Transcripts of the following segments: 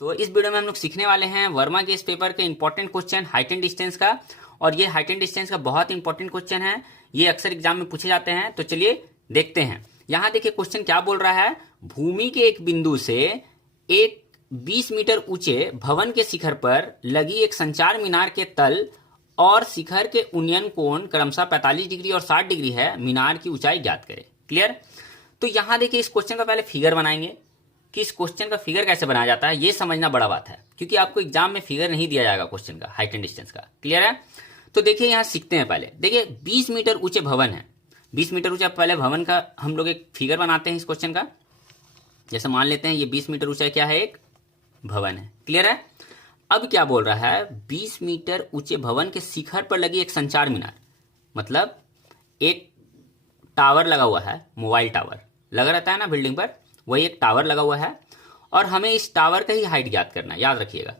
तो इस वीडियो में हम लोग सीखने वाले हैं वर्मा के इस पेपर के important question height and distance का। और ये हाइट एंड डिस्टेंस का बहुत इंपॉर्टेंट क्वेश्चन है, ये अक्सर एग्जाम में पूछे जाते हैं। तो चलिए देखते हैं। यहाँ देखिए क्वेश्चन क्या बोल रहा है। भूमि के एक बिंदु से एक 20 मीटर ऊंचे भवन के शिखर पर लगी एक संचार मीनार के तल और शिखर के उन्नयन कोण क्रमशः 45 डिग्री और 60 डिग्री है। मीनार की ऊंचाई ज्ञात करें। क्लियर। तो यहाँ देखिए इस क्वेश्चन का पहले फिगर बनाएंगे कि इस क्वेश्चन का फिगर कैसे बनाया जाता है, ये समझना बड़ा बात है, क्योंकि आपको एग्जाम में फिगर नहीं दिया जाएगा क्वेश्चन का हाइट एंड डिस्टेंस का। क्लियर है। तो देखिए यहाँ सीखते हैं। पहले देखिए 20 मीटर ऊंचे भवन है, 20 मीटर ऊंचा पहले भवन का हम लोग एक फिगर बनाते हैं इस क्वेश्चन का। जैसे मान लेते हैं ये 20 मीटर ऊंचा क्या है, एक भवन है। क्लियर है। अब क्या बोल रहा है, 20 मीटर ऊंचे भवन के शिखर पर लगी एक संचार मीनार, मतलब एक टावर लगा हुआ है, मोबाइल टावर लगा रहता है ना बिल्डिंग पर, वही एक टावर लगा हुआ है। और हमें इस टावर का ही हाइट ज्ञात करना है, याद रखिएगा।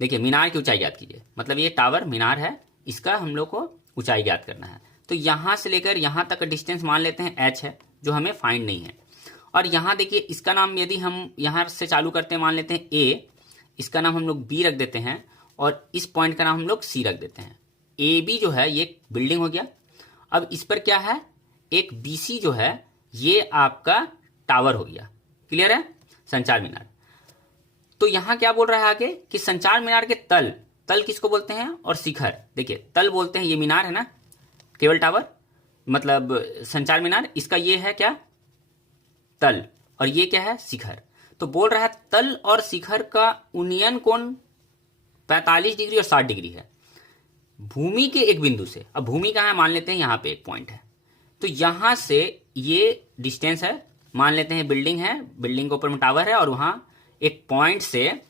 देखिए मीनार की ऊंचाई ज्ञात कीजिए, मतलब ये टावर मीनार है, इसका हम लोग को ऊंचाई ज्ञात करना है। तो यहां से लेकर यहां तक का डिस्टेंस मान लेते हैं h है, जो हमें फाइंड नहीं है। और यहां देखिए इसका नाम यदि हम यहां से चालू करते हैं, मान लेते हैं a, इसका नाम हम लोग b रख देते हैं, और इस पॉइंट का नाम हम लोग c रख देते हैं। AB जो है ये बिल्डिंग हो गया। अब इस पर क्या है, एक BC जो है ये आपका टावर हो गया। क्लियर है, संचार मीनार। तो यहां क्या बोल रहा है आगे कि संचार मीनार के तल किसको बोलते हैं और शिखर, देखिए तल बोलते हैं, ये मीनार है ना, केबल टावर मतलब संचार मीनार, इसका ये है क्या, तल, और ये क्या है, शिखर। तो बोल रहा है तल और शिखर का उन्नयन कोण 45 डिग्री और 60 डिग्री है भूमि के एक बिंदु से। अब भूमि कहां है, मान लेते हैं यहां पे एक पॉइंट है, तो यहां से ये डिस्टेंस है, मान लेते हैं बिल्डिंग है, बिल्डिंग के ऊपर में टावर है, और वहां एक पॉइंट से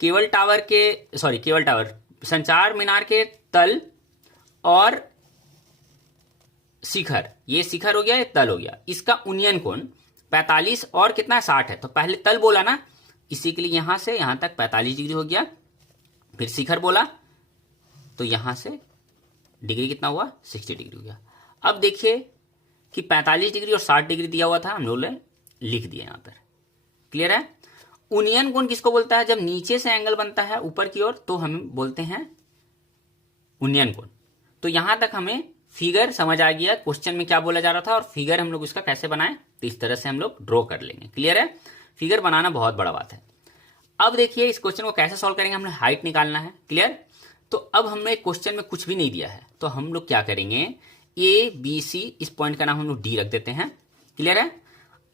केबल टावर संचार मीनार के तल और शिखर, ये शिखर हो गया, ये तल हो गया, इसका उन्नयन कोण 45 और कितना 60 है। तो पहले तल बोला ना, इसी के लिए यहां से यहां तक 45 डिग्री हो गया। फिर शिखर बोला तो यहां से डिग्री कितना हुआ, 60 डिग्री हो गया। अब देखिए कि 45 डिग्री और 60 डिग्री दिया हुआ था, हम लोग ने लिख दिया यहां पर। क्लियर है। उन्नयन कोण किसको बोलता है, जब नीचे से एंगल बनता है ऊपर की ओर तो हम बोलते हैं उन्नयन कोण। तो यहां तक हमें फिगर समझ आ गया क्वेश्चन में क्या बोला जा रहा था, और फिगर हम लोग उसका कैसे बनाए, तो इस तरह से हम लोग ड्रॉ कर लेंगे। क्लियर है। फिगर बनाना बहुत बड़ा बात है। अब देखिए इस क्वेश्चन को कैसे सॉल्व करेंगे, हमने हाइट निकालना है। क्लियर। तो अब हमें क्वेश्चन में कुछ भी नहीं दिया है, तो हम लोग क्या करेंगे, ABC, इस पॉइंट का नाम हम लोग D रख देते हैं। क्लियर है।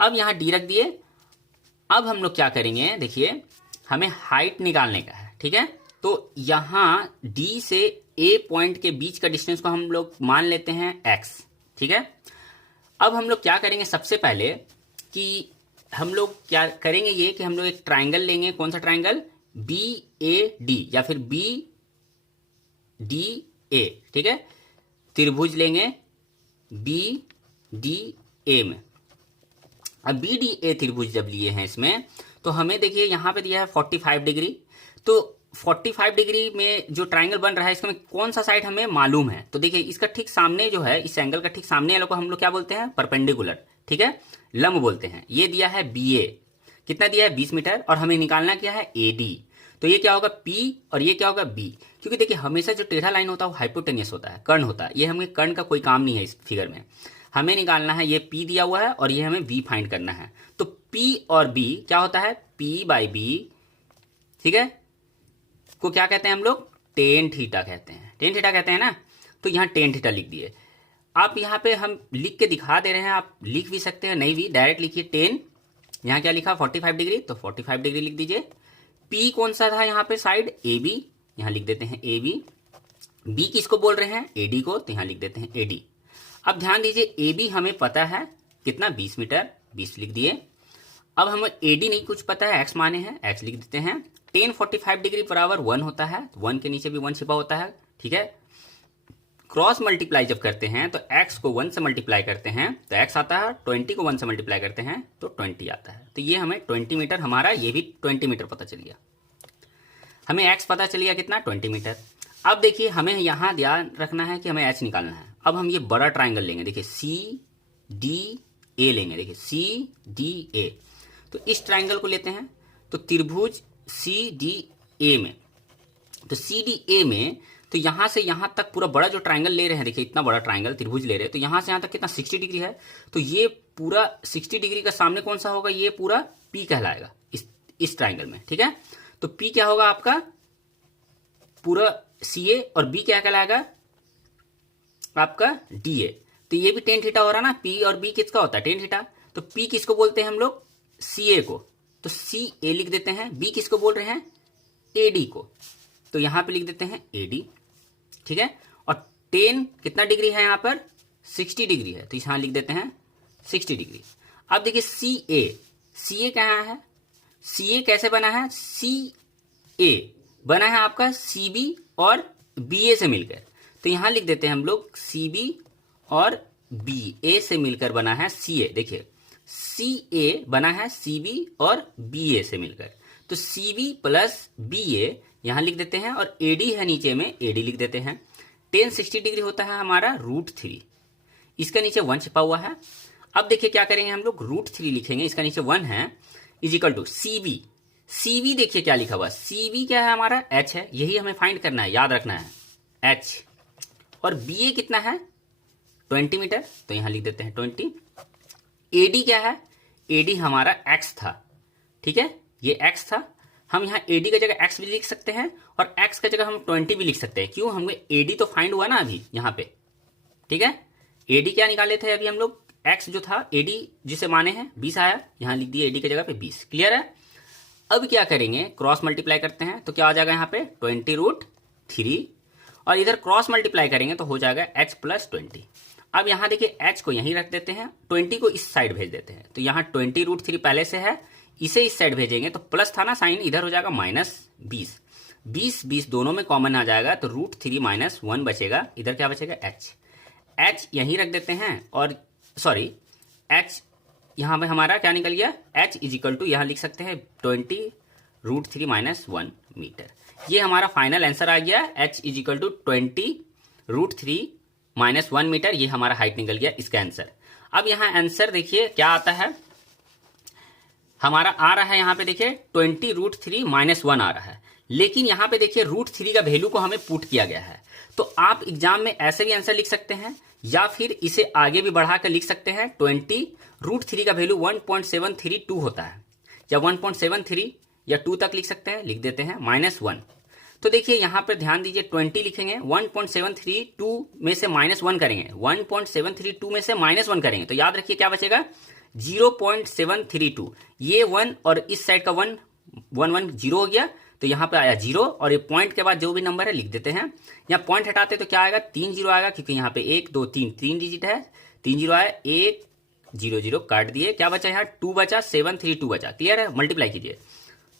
अब यहां D रख दिए। अब हम लोग क्या करेंगे, देखिए हमें हाइट निकालने का है। ठीक है। तो यहां D से A पॉइंट के बीच का डिस्टेंस को हम लोग मान लेते हैं x। ठीक है। अब हम लोग क्या करेंगे, सबसे पहले कि हम लोग क्या करेंगे, ये कि हम लोग एक ट्राइंगल लेंगे। कौन सा ट्राइंगल, BAD या फिर BDA। ठीक है। त्रिभुज लेंगे BDA में। अब BDA त्रिभुज जब लिए हैं इसमें, तो हमें देखिए यहां पे दिया है 45 डिग्री। तो 45 डिग्री में जो ट्राइंगल बन रहा है, इसमें कौन सा साइड हमें मालूम है। तो देखिए इसका ठीक सामने जो है, इस एंगल का ठीक सामने वाले को हम लोग क्या बोलते हैं, परपेंडिकुलर। ठीक है, लंब बोलते हैं। ये दिया है BA, कितना दिया है, 20 मीटर, और हमें निकालना क्या है, AD। तो ये क्या होगा, P, और ये क्या होगा, B। क्योंकि देखिए हमेशा जो टेढ़ा लाइन होता है वो हाइपोटेनियस होता है, कर्ण होता है। ये हमें कर्ण का कोई काम नहीं है इस फिगर में। हमें निकालना है, ये P दिया हुआ है और ये हमें V फाइंड करना है। तो P और B क्या होता है, P/B, ठीक है, को क्या कहते हैं हम लोग, टेन थीटा कहते हैं। टेन थीटा कहते हैं ना। तो यहाँ टेन थीटा लिख दिए। आप यहाँ पे हम लिख के दिखा दे रहे हैं, आप लिख भी सकते हैं, नहीं भी डायरेक्ट लिखिए। टेन, यहाँ क्या लिखा, 45 डिग्री, तो 45 डिग्री लिख दीजिए। P कौन सा था यहाँ पे साइड, AB, यहाँ लिख देते हैं AB। B किसको बोल रहे हैं, AD को, तो यहाँ लिख देते हैं AD। अब ध्यान दीजिए AB हमें पता है कितना, 20 मीटर, 20 लिख दिए। अब हमें AD नहीं कुछ पता है, x माने हैं, x लिख देते हैं। टेन 45 डिग्री बराबर 1 होता है, 1 के नीचे भी 1 छिपा होता है। ठीक है। क्रॉस मल्टीप्लाई जब करते हैं तो x को 1 से मल्टीप्लाई करते हैं तो x आता है, 20 को 1 से मल्टीप्लाई करते हैं तो 20 आता है। तो ये हमें 20 मीटर, हमारा ये भी 20 मीटर पता चल गया। हमें x पता चल गया कितना, 20 मीटर। अब देखिए हमें यहां ध्यान रखना है कि हमें h निकालना है। अब हम ये बड़ा ट्राइंगल लेंगे, देखिए CDA लेंगे, देखिए CDA। तो इस ट्राइंगल को लेते हैं। तो त्रिभुज CDA में, तो CDA में तो यहां से यहां तक पूरा बड़ा जो ट्राइंगल ले रहे हैं, देखिए इतना बड़ा ट्राइंगल त्रिभुज ले रहे हैं, तो यहां से यहां तक कितना 60 डिग्री है। तो ये पूरा 60 डिग्री का सामने कौन सा होगा, ये पूरा P कहलाएगा इस ट्राइंगल में, ठीक है। तो P क्या होगा आपका पूरा CA, और B क्या कहलाएगा आपका DA। तो ये भी टेन थीटा हो रहा ना, P और B किसका होता है, टेन थीटा। तो P किसको बोलते हैं हम लोग, CA को, तो CA लिख देते हैं। B किसको बोल रहे हैं, AD को, तो यहां पे लिख देते हैं AD, ठीक है। और टेन कितना डिग्री है यहाँ पर, 60 डिग्री है, तो यहां लिख देते हैं 60 डिग्री। अब देखिए CA कहाँ है, CA कैसे बना है, CA बना है आपका CB और BA से मिलकर, तो यहां लिख देते हैं हम लोग CB और BA से मिलकर बना है CA। देखिए CA बना है CB और BA से मिलकर, तो CB प्लस BA यहां लिख देते हैं, और AD है नीचे में, AD लिख देते हैं। टेन 60 डिग्री होता है हमारा √3, इसका नीचे 1 छिपा हुआ है। अब देखिए क्या करेंगे हम लोग, √3 लिखेंगे, इसका नीचे 1 है, इज इक्वल टू CB देखिए क्या लिखा हुआ, CB क्या है हमारा H है, यही हमें फाइंड करना है, याद रखना है H। और BA कितना है 20 मीटर, तो यहां लिख देते हैं 20। AD क्या है, AD हमारा X था, ठीक है, ये X था। हम यहाँ AD का जगह X भी लिख सकते हैं और X का जगह हम 20 भी लिख सकते हैं, क्यों, हमें AD तो फाइंड हुआ ना अभी यहाँ पे, ठीक है। AD क्या निकाले थे अभी हम लोग, X जो था, AD जिसे माने हैं 20 आया, यहाँ लिख दिया AD की जगह पे 20, क्लियर है। अब क्या करेंगे, क्रॉस मल्टीप्लाई करते हैं, तो क्या आ जाएगा यहाँ पे 20√3, और इधर क्रॉस मल्टीप्लाई करेंगे तो हो जाएगा H + 20। अब यहाँ देखिए H को यहीं रख देते हैं, 20 को इस साइड भेज देते हैं, तो यहाँ 20√3 पहले से है, इसे इस साइड भेजेंगे तो प्लस था ना साइन, इधर हो जाएगा -20, 20 दोनों में कॉमन आ जाएगा, तो √3 - 1 बचेगा, इधर क्या बचेगा H यहीं रख देते हैं, और सॉरी H यहाँ पे हमारा क्या निकल गया, H इज इक्वल टू यहाँ लिख सकते हैं 20√3 - 1 मीटर। ये हमारा फाइनल आंसर आ गया, H is equal to 20√3 - 1 metre, ये हमारा हाइट निकल गया इसका आंसर। अब यहाँ आंसर देखिए क्या आता है हमारा, आ रहा है यहाँ पे देखिए 20√3 - 1 आ रहा है, लेकिन यहाँ पे देखिए √3 का वैल्यू को हमें पुट किया गया है। तो आप एग्जाम में ऐसे भी आंसर लिख सकते हैं, या फिर इसे आगे भी बढ़ाकर लिख सकते हैं। 20√3 का वैल्यू 1.732 होता है, या 1.73 या 2 तक लिख सकते हैं, लिख देते हैं -1। तो देखिए यहाँ पर ध्यान दीजिए, 20 लिखेंगे, 1.732 में से -1 करेंगे, 1.732 में से -1 करेंगे, तो याद रखिए क्या बचेगा 0.732। ये 1 और इस साइड का 1 0 हो गया, तो यहाँ पे आया 0, और ये पॉइंट के बाद जो भी नंबर है लिख देते हैं। यहाँ पॉइंट हटाते तो क्या आएगा, 3 0 आएगा, क्योंकि यहाँ पे 1 2 3 डिजिट है, 3 0 आया, 1 0 0 काट दिए, क्या बचा यहाँ 2 बचा, 732 बचा, क्लियर है। मल्टीप्लाई कीजिए,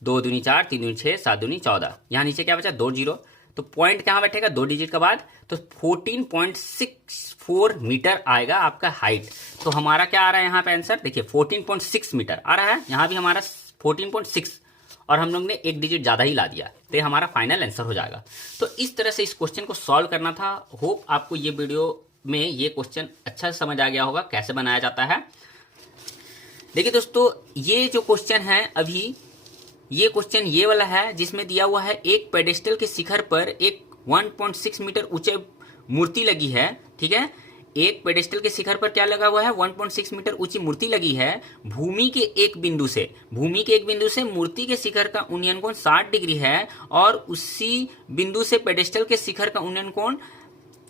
2 दूनी 4, 3 दूनी 6, 7 दूनी 14, यहाँ नीचे क्या बचा 2 0, तो पॉइंट कहाँ बैठेगा 2 डिजिट के बाद, तो 14.64 मीटर आएगा आपका हाइट। तो हमारा क्या आ रहा है यहाँ पे आंसर, देखिए 14.6 मीटर आ रहा है, यहाँ भी हमारा 14.6, और हम लोग ने 1 डिजिट ज्यादा ही ला दिया, तो ये हमारा फाइनल आंसर हो जाएगा। तो इस तरह से इस क्वेश्चन को सॉल्व करना था। होप आपको ये वीडियो में ये क्वेश्चन अच्छा से समझ आ गया होगा कैसे बनाया जाता है। देखिए दोस्तों, ये जो क्वेश्चन है अभी, ये क्वेश्चन ये वाला है जिसमें दिया हुआ है एक पेडेस्टल के शिखर पर एक 1.6 मीटर ऊंचे मूर्ति लगी है, ठीक है। एक पेडेस्टल के शिखर पर क्या लगा हुआ है, 1.6 मीटर ऊंची मूर्ति लगी है। भूमि के एक बिंदु से मूर्ति के शिखर का उन्नयन कोण 60 डिग्री है, और उसी बिंदु से पेडेस्टल के शिखर का उन्नयन कोण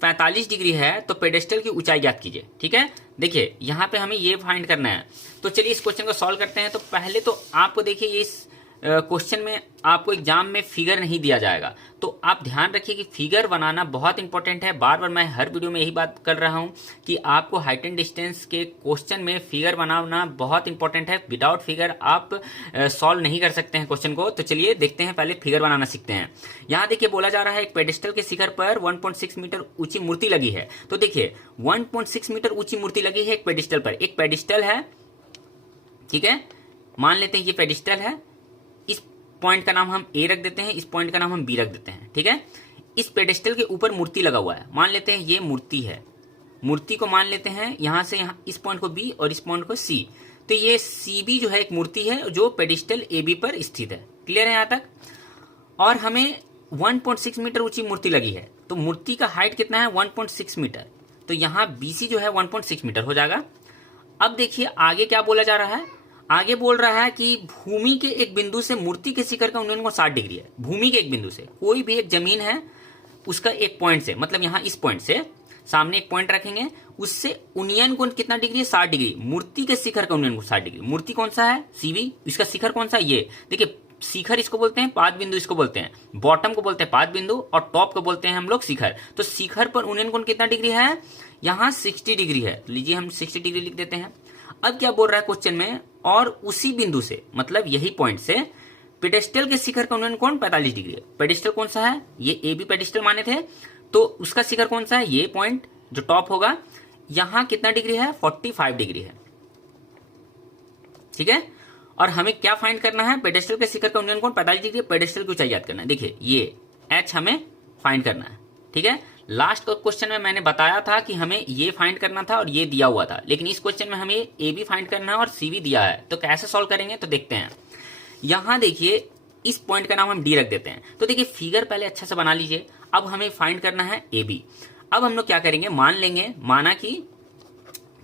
45 डिग्री है। तो पेडेस्टल की ऊंचाई ज्ञात कीजिए, ठीक है। देखिए यहाँ पे हमें ये फाइंड करना है, तो चलिए इस क्वेश्चन को सॉल्व करते हैं। तो पहले तो आपको देखिए इस क्वेश्चन में आपको एग्जाम में फिगर नहीं दिया जाएगा, तो आप ध्यान रखिए कि फिगर बनाना बहुत इंपॉर्टेंट है। बार बार मैं हर वीडियो में यही बात कर रहा हूं कि आपको हाइट एंड डिस्टेंस के क्वेश्चन में फिगर बनाना बहुत इंपॉर्टेंट है। विदाउट फिगर आप सॉल्व नहीं कर सकते हैं क्वेश्चन को। तो चलिए देखते हैं, पहले फिगर बनाना सीखते हैं। यहाँ देखिए बोला जा रहा है एक पेडेस्टल के शिखर पर 1.6 मीटर ऊंची मूर्ति लगी है। तो देखिए 1.6 मीटर ऊंची मूर्ति लगी है एक पेडेस्टल पर। एक पेडेस्टल है, ठीक है, मान लेते हैं ये पेडेस्टल है। इस पॉइंट का नाम हम ए रख देते हैं, इस पॉइंट का नाम हम बी रख देते हैं, ठीक है। इस पेडेस्टल के ऊपर मूर्ति लगा हुआ है, मान लेते हैं ये मूर्ति है। मूर्ति को मान लेते हैं यहां से यहां, इस पॉइंट को बी और इस पॉइंट को सी। तो ये सीबी जो है एक मूर्ति है जो पेडिस्टल एबी पर स्थित है। क्लियर है यहाँ तक? और हमें 1.6 मीटर ऊंची मूर्ति लगी है, तो मूर्ति का हाइट कितना है 1.6 मीटर, तो यहाँ बीसी जो है 1.6 मीटर हो जाएगा। अब देखिए आगे क्या बोला जा रहा है, आगे बोल रहा है कि भूमि के एक बिंदु से मूर्ति के शिखर का उन्नयन कोण 60 डिग्री है। भूमि के एक बिंदु से, कोई भी एक जमीन है उसका एक पॉइंट से, मतलब यहाँ इस पॉइंट से सामने एक पॉइंट रखेंगे, उससे उन्नयन कोण कितना डिग्री है 60 डिग्री। मूर्ति के शिखर का उन्नयन कोण 60 डिग्री। मूर्ति कौन सा है सीबी, इसका शिखर कौन सा है ये देखिए, शिखर इसको बोलते हैं, पाद बिंदु इसको बोलते हैं, बॉटम को बोलते हैं पाद बिंदु और टॉप को बोलते हैं हम लोग शिखर। तो शिखर पर उन्नयन कोण कितना डिग्री है, यहाँ 60 डिग्री है। लीजिए हम 60 डिग्री लिख देते हैं। अब क्या बोल रहा है क्वेश्चन में, और उसी बिंदु से मतलब यही पॉइंट से पेडेस्टल के शिखर का उन्नयन कोण 45 डिग्री है। पेडेस्टल कौन सा है, ये ए बी पेडेस्टल माने थे, तो उसका शिखर कौन सा है, ये पॉइंट जो टॉप होगा, यहां कितना डिग्री है 45 डिग्री है। ठीक है, और हमें क्या फाइंड करना है, पेडेस्टल के शिखर का उन्नयन कोण 45 डिग्री, पेडेस्टल की ऊंचाई याद करना है। देखिए ये एच हमें फाइंड करना है। ठीक है, लास्ट क्वेश्चन में मैंने बताया था कि हमें ये फाइंड करना था और ये दिया हुआ था, लेकिन इस क्वेश्चन में हमें ए बी फाइंड करना है और सी बी दिया है। तो कैसे सॉल्व करेंगे, तो देखते हैं। यहां देखिए इस पॉइंट का नाम हम डी रख देते हैं। तो देखिए फिगर पहले अच्छा से बना लीजिए। अब हमें फाइंड करना है ए बी। अब हम लोग क्या करेंगे, मान लेंगे, माना कि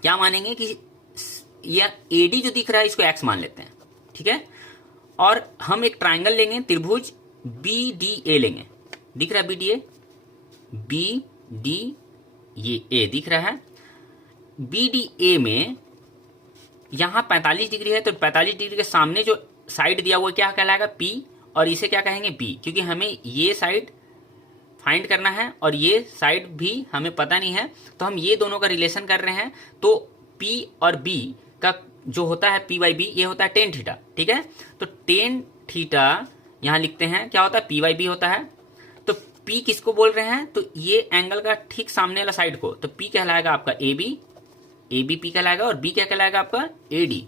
क्या मानेंगे कि यह एडी जो दिख रहा है इसको एक्स मान लेते हैं। ठीक है, और हम एक ट्राइंगल लेंगे, त्रिभुज बी डी ए लेंगे। दिख रहा है B D A, B D ये ए दिख रहा है। बी डी ए में यहां 45 डिग्री है, तो 45 डिग्री के सामने जो साइड दिया हुआ क्या कहलाएगा पी, और इसे क्या कहेंगे बी, क्योंकि हमें ये साइड फाइंड करना है और ये साइड भी हमें पता नहीं है, तो हम ये दोनों का रिलेशन कर रहे हैं। तो पी और बी का जो होता है पी बाई बी, ये होता है टेन थीटा। ठीक है, तो टेन थीटा यहां लिखते हैं, क्या होता है पी बाई बी होता है। तो पी किसको बोल रहे हैं, तो ये एंगल का ठीक सामने वाला साइड को, तो पी कहलाएगा आपका ए बी पी कहलाएगा, और बी क्या कहलाएगा आपका ए डी।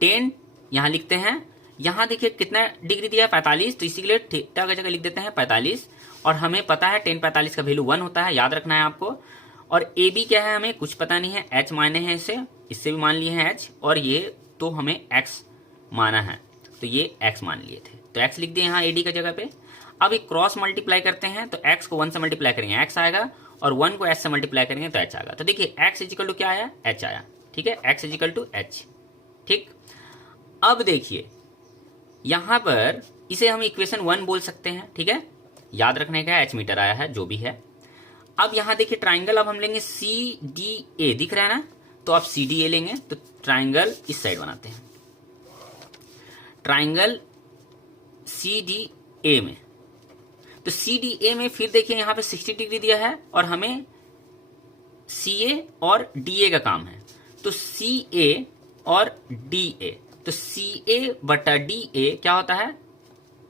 टेन यहां लिखते हैं, यहां देखिए कितना डिग्री दिया है 45, तो इसी के लिए थीटा की जगह लिख देते हैं 45, और हमें पता है 10 45 का वैल्यू 1 होता है, याद रखना है आपको। और ए बी क्या है हमें कुछ पता नहीं है, एच माने हैं इसे, इससे भी मान लिए हैं एच, और ये तो हमें एक्स माना है, तो ये एक्स मान लिए थे, तो एक्स लिख दिए यहाँ ए डी की जगह पे। अब एक क्रॉस मल्टीप्लाई करते हैं, तो एक्स को 1 से मल्टीप्लाई करेंगे एक्स आएगा, और 1 को एच से मल्टीप्लाई करेंगे तो एच आएगा। तो देखिए एक्स इजिकल टू क्या आया, एच आया। ठीक है, एक्स इजिकल टू एच। ठीक, अब देखिए यहां पर इसे हम इक्वेशन 1 बोल सकते हैं। ठीक है, याद रखने का, एच मीटर आया है जो भी है। अब यहां देखिए ट्राइंगल, अब हम लेंगे सी डी ए, दिख रहा है ना, तो आप सी डी ए लेंगे, तो ट्राइंगल इस साइड बनाते हैं, ट्राइंगल सी डी ए में। तो सी डी ए में फिर देखिए यहां पे 60 डिग्री दिया है, और हमें सी ए और डी ए का काम है, तो सी ए और डी ए, तो सी ए बटा डी ए क्या होता है,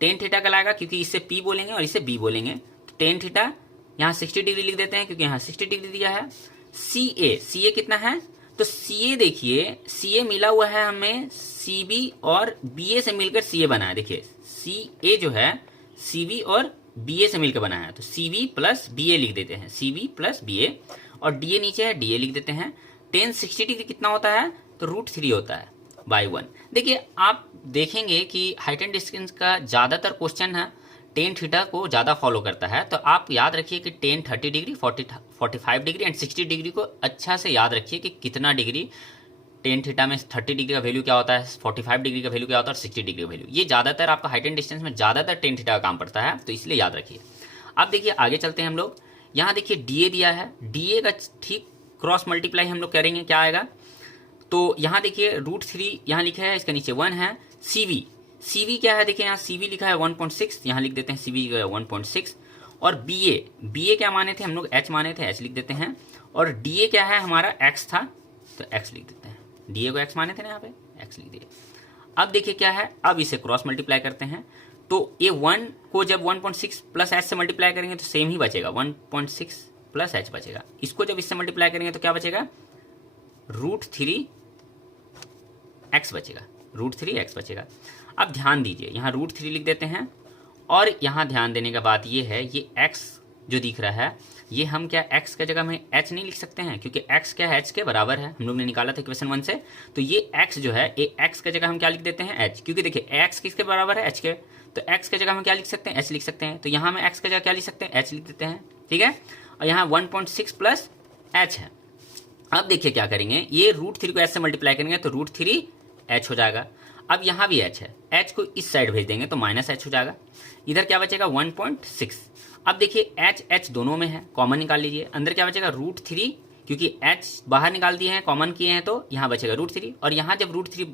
टेन थीटा कहलाएगा, क्योंकि इसे पी बोलेंगे और इसे बी बोलेंगे। तो टेन थीटा यहाँ 60 डिग्री लिख देते हैं, क्योंकि यहाँ 60 डिग्री दिया है। सी ए कितना है, तो सी ए देखिए, सी ए मिला हुआ है हमें सी बी और बी ए से मिलकर सी ए बना है। देखिए सी ए जो है सी बी और बी ए से मिलकर बना है, तो सी बी प्लस बी ए लिख देते हैं, सी बी प्लस बी ए, और डी ए नीचे है, डी ए लिख देते हैं। टेन 60 डिग्री कितना होता है, तो √3 होता है बाई 1। देखिए आप देखेंगे कि हाइट एंड डिस्टेंस का ज्यादातर क्वेश्चन है टेन थीटा को ज्यादा फॉलो करता है, तो आप याद रखिए कि ten 30 degree 45 degree and 60 degree को अच्छा से याद रखिए कि कितना डिग्री टेन थीटा में 30 डिग्री का वैल्यू क्या होता है, 45 डिग्री का वैल्यू क्या होता है, और 60 डिग्री का वैल्यू। ये ज्यादातर आपका हाइट एंड डिस्टेंस में ज्यादातर टेन थीटा का काम पड़ता है, तो इसलिए याद रखिए। अब देखिए आगे चलते हैं हम लोग, यहाँ देखिए डी ए दिया है, डी ए का ठीक क्रॉस मल्टीप्लाई हम लोग करेंगे, क्या आएगा, तो यहाँ देखिए √3 यहाँ लिखा है, इसके नीचे 1 है। सीवी क्या है, देखिए यहाँ सीवी लिखा है 1.6, यहाँ लिख देते हैं सीवी 1.6, और बीए क्या माने थे हम लोग, एच माने थे, एच लिख देते हैं, और डीए क्या है हमारा एक्स था, तो एक्स लिख देते हैं, डीए को एक्स माने थे ना, यहाँ पे एक्स लिख दिए। अब देखिए क्या है, अब इसे क्रॉस मल्टीप्लाई करते हैं, तो ये 1 को जब 1.6 प्लस एच से मल्टीप्लाई करेंगे तो सेम ही बचेगा, 1.6 प्लस एच बचेगा। इसको जब इससे मल्टीप्लाई करेंगे तो क्या बचेगा, √3 एक्स बचेगा, √3 एक्स बचेगा। अब ध्यान दीजिए यहाँ √3 लिख देते हैं, और यहाँ ध्यान देने का बात ये है, ये एक्स जो दिख रहा है ये हम क्या x का जगह में h नहीं लिख सकते हैं, क्योंकि x क्या है, h के बराबर है, हम लोग ने निकाला था इक्वेशन 1 से। तो ये x जो है, ये x का जगह हम क्या लिख देते हैं, h, क्योंकि देखिए x किसके बराबर है, h के। तो x के जगह हम क्या लिख सकते हैं, h लिख सकते हैं। तो यहाँ में x का जगह क्या लिख सकते हैं, h लिख देते हैं, ठीक है। और यहाँ 1.6 प्लस h है। अब देखिए क्या करेंगे, ये √3 को h से मल्टीप्लाई करेंगे तो √3h हो जाएगा। अब यहाँ भी h है, h को इस साइड भेज देंगे तो -h हो जाएगा। इधर क्या बचेगा, 1.6। अब देखिए h दोनों में है, कॉमन निकाल लीजिए। अंदर क्या बचेगा, √3, क्योंकि h बाहर निकाल दिए हैं, कॉमन किए हैं, तो यहाँ बचेगा √3। और यहाँ जब √3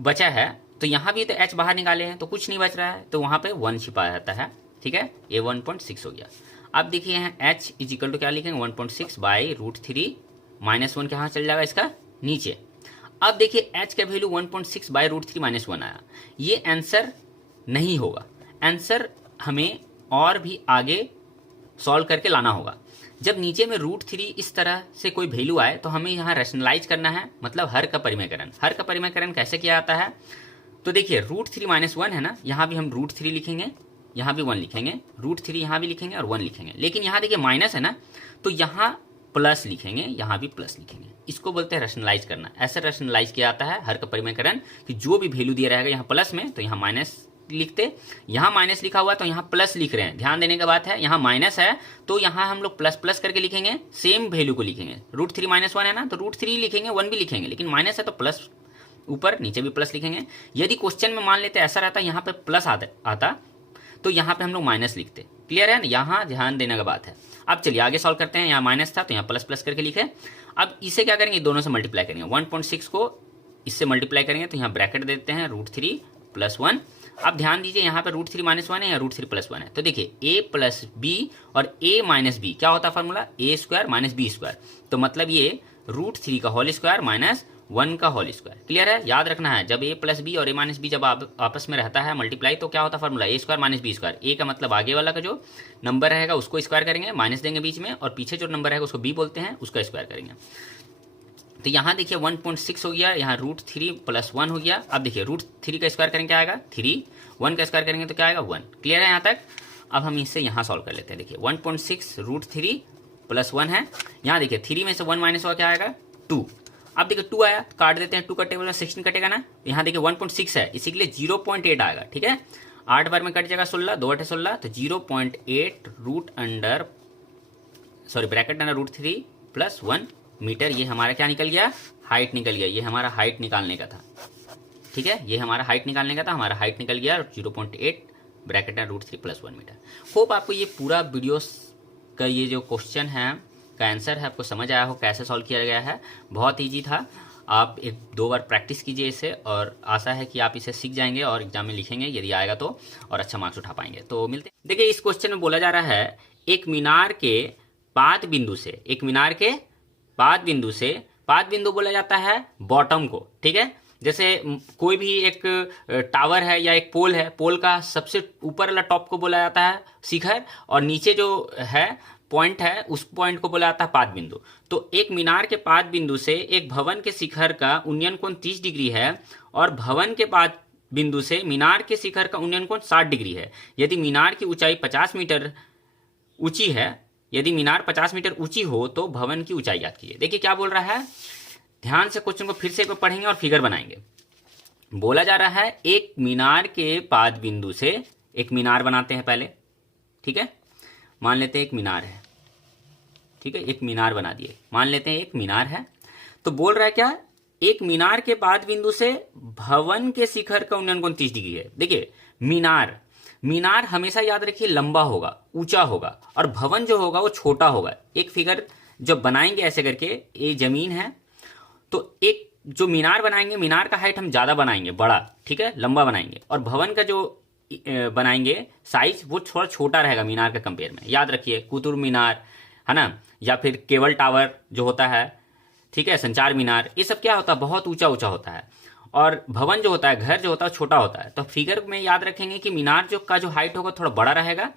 बचा है तो यहाँ भी तो h बाहर निकाले हैं तो कुछ नहीं बच रहा है, तो वहाँ पे 1 छिपा रहता है, ठीक है। ये 1.6 हो गया। अब देखिए यहाँ h इजिकल टू क्या लिखेंगे, 1.6 बाई √3, -1 कहाँ चल जाएगा, इसका नीचे। अब देखिए h का वैल्यू 1.6 बाई √3 -1 आया। ये आंसर नहीं होगा, आंसर हमें और भी आगे सॉल्व करके लाना होगा। जब नीचे में √3 इस तरह से कोई वैल्यू आए तो हमें यहाँ रैशनलाइज करना है, मतलब हर का परिमेयकरण। हर का परिमेयकरण कैसे किया जाता है, तो देखिए √3 -1 है ना, यहाँ भी हम √3 लिखेंगे, यहाँ भी 1 लिखेंगे, √3 यहाँ भी लिखेंगे और 1 लिखेंगे। लेकिन यहाँ देखिए माइनस है ना, तो यहाँ प्लस लिखेंगे, यहाँ भी प्लस लिखेंगे। इसको बोलते हैं रैशनलाइज करना। ऐसे रैशनलाइज किया जाता है हर का परिमेयकरण, कि जो भी वैल्यू दिया रहेगा यहाँ प्लस में तो यहाँ माइनस लिखते, यहाँ माइनस लिखा हुआ तो यहाँ प्लस लिख रहे हैं। ध्यान देने का बात है, यहाँ माइनस है तो यहाँ हम लोग प्लस प्लस करके लिखेंगे, सेम वैल्यू को लिखेंगे। √3 -1 है ना, तो √3 लिखेंगे, 1 भी लिखेंगे, लेकिन माइनस है तो प्लस ऊपर नीचे भी प्लस लिखेंगे। यदि क्वेश्चन में मान लेते ऐसा रहता यहाँ पे प्लस आता तो यहाँ पे हम लोग माइनस लिखते। क्लियर है ना, यहाँ ध्यान देने का बात है। अब चलिए आगे सॉल्व करते हैं। यहाँ माइनस था तो यहाँ प्लस प्लस करके लिखे। अब इसे क्या करेंगे, दोनों से मल्टीप्लाई करेंगे। 1.6 को इससे मल्टीप्लाई करेंगे तो यहाँ ब्रैकेट देते हैं √3 + 1। अब ध्यान दीजिए यहाँ पे √3 -1 है या √3 + 1 है, तो देखिए a + b और a - b क्या होता है फार्मूला, a² - b²। तो मतलब ये √3 का होल स्क्वायर -1 का होल स्क्वायर। क्लियर है, याद रखना है, जब a + b और a - b जब आपस में रहता है मल्टीप्लाई तो क्या होता है फार्मूला, a² - b²। a का मतलब आगे वाला का जो नंबर रहेगा उसको स्क्वायर करेंगे, माइनस देंगे बीच में, और पीछे जो नंबर रहेगा उसको b बोलते हैं, उसका स्क्वायर करेंगे। तो यहाँ देखिए 1.6 हो गया, यहाँ √3 + 1 हो गया। अब देखिए √3 का स्क्वायर करेंगे क्या आएगा 3, 1 का स्क्वायर करेंगे तो क्या आएगा 1। क्लियर है यहाँ तक। अब हम इससे यहाँ सॉल्व कर लेते हैं। देखिए 1.6 √3 + 1 है, यहाँ देखिए 3 में से 1 माइनस हुआ क्या आएगा 2। अब देखिए 2 आया, काट देते हैं, 2 का टेबल में 16 कटेगा ना, यहाँ देखिए 1.6 है, इसी के लिए 0.8 आएगा, ठीक है। 8 बार में कट जाएगा 16, 2 × 8 = 16, तो 0.8 ब्रैकेट अंडर √3 + 1 मीटर। ये हमारा क्या निकल गया, हाइट निकल गया। ये हमारा हाइट निकालने का था, ठीक है, ये हमारा हाइट निकालने का था। हमारा हाइट निकल गया 0.8 ब्रैकेट अंडर √3 + 1 मीटर। होप आपको ये पूरा वीडियो का ये जो क्वेश्चन है का आंसर है आपको समझ आया हो, कैसे सॉल्व किया गया है। बहुत ईजी था, आप 1-2 बार प्रैक्टिस कीजिए इसे, और आशा है कि आप इसे सीख जाएंगे और एग्जाम में लिखेंगे यदि आएगा तो, और अच्छा मार्क्स उठा पाएंगे। तो मिलते हैं। देखिए इस क्वेश्चन में बोला जा रहा है एक मीनार के पाद बिंदु से, एक मीनार के पाद बिंदु बोला जाता है बॉटम को, ठीक है। जैसे कोई भी एक टावर है या एक पोल है, पोल का सबसे ऊपर वाला टॉप को बोला जाता है शिखर, और नीचे जो है पॉइंट है उस पॉइंट को बोला जाता है पाद बिंदु। तो एक मीनार के पाद बिंदु से एक भवन के शिखर का उन्नयन कोण 30 डिग्री है, और भवन के पाद बिंदु से मीनार के शिखर का उन्नयन कोण 60 डिग्री है। यदि मीनार की ऊंचाई 50 मीटर ऊंची है, यदि मीनार 50 मीटर ऊंची हो तो भवन की ऊंचाई याद कीजिए। देखिए क्या बोल रहा है, ध्यान से क्वेश्चन को फिर से एक बार पढ़ेंगे और फिगर बनाएंगे। बोला जा रहा है एक मीनार के पाद बिंदु से, एक मीनार बनाते हैं पहले, ठीक है, मान लेते हैं एक मीनार है, ठीक है, एक मीनार बना दिए, मान लेते हैं एक मीनार है। तो बोल रहा है क्या, एक मीनार के पाद बिंदु से भवन के शिखर का उन्नयन कोण 30 डिग्री है। देखिए मीनार हमेशा याद रखिए लंबा होगा, ऊंचा होगा, और भवन जो होगा वो छोटा होगा। एक फिगर जब बनाएंगे ऐसे करके, ये जमीन है तो एक जो मीनार बनाएंगे, मीनार का हाइट हम ज्यादा बनाएंगे, बड़ा, ठीक है, लंबा बनाएंगे, और भवन का जो बनाएंगे साइज वो थोड़ा छोटा रहेगा मीनार के कंपेयर में। याद रखिए कुतुब मीनार है ना, या फिर केबल टावर जो होता है, ठीक है, संचार मीनार, ये सब क्या होता है, बहुत ऊंचा होता है, और भवन जो होता है, घर जो होता है छोटा होता है। तो फिगर में याद रखेंगे कि मीनार जो हाइट होगा थोड़ा बड़ा रहेगा,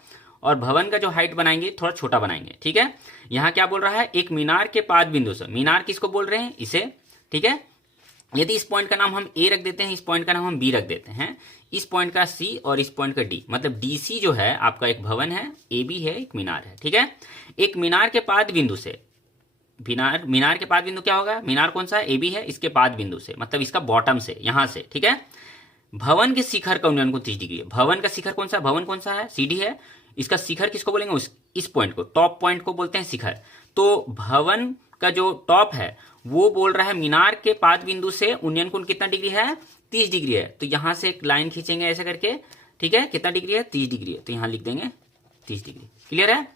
और भवन का जो हाइट बनाएंगे थोड़ा छोटा बनाएंगे, ठीक है। यहाँ क्या बोल रहा है, एक मीनार के पाद बिंदु से, मीनार किसको बोल रहे हैं, इसे, ठीक है, यदि इस पॉइंट का नाम हम ए रख देते हैं, इस पॉइंट का नाम हम बी रख देते हैं, इस पॉइंट का सी और इस पॉइंट का डी, मतलब डीसी जो है आपका एक भवन है, ए बी है, एक मीनार है, ठीक है। एक मीनार के पाद बिंदु से, मीनार के पाद बिंदु क्या होगा, मीनार कौन सा है, ए बी है, इसके पाद बिंदु से मतलब इसका बॉटम से, यहां से, ठीक है। भवन के शिखर का उन्नयन कोण 30 डिग्री है। भवन का शिखर कौन सा, भवन कौन सा है, सीडी है, इसका शिखर किसको बोलेंगे, इस पॉइंट को, टॉप पॉइंट को बोलते हैं शिखर। तो भवन का जो टॉप है वो बोल रहा है मीनार के पाद बिंदु से उन्नयन कोण कितना डिग्री है, 30 डिग्री है। तो यहां से एक लाइन खींचेंगे ऐसे करके, ठीक है, कितना डिग्री है, 30 डिग्री है, तो यहां लिख देंगे 30 डिग्री। क्लियर है।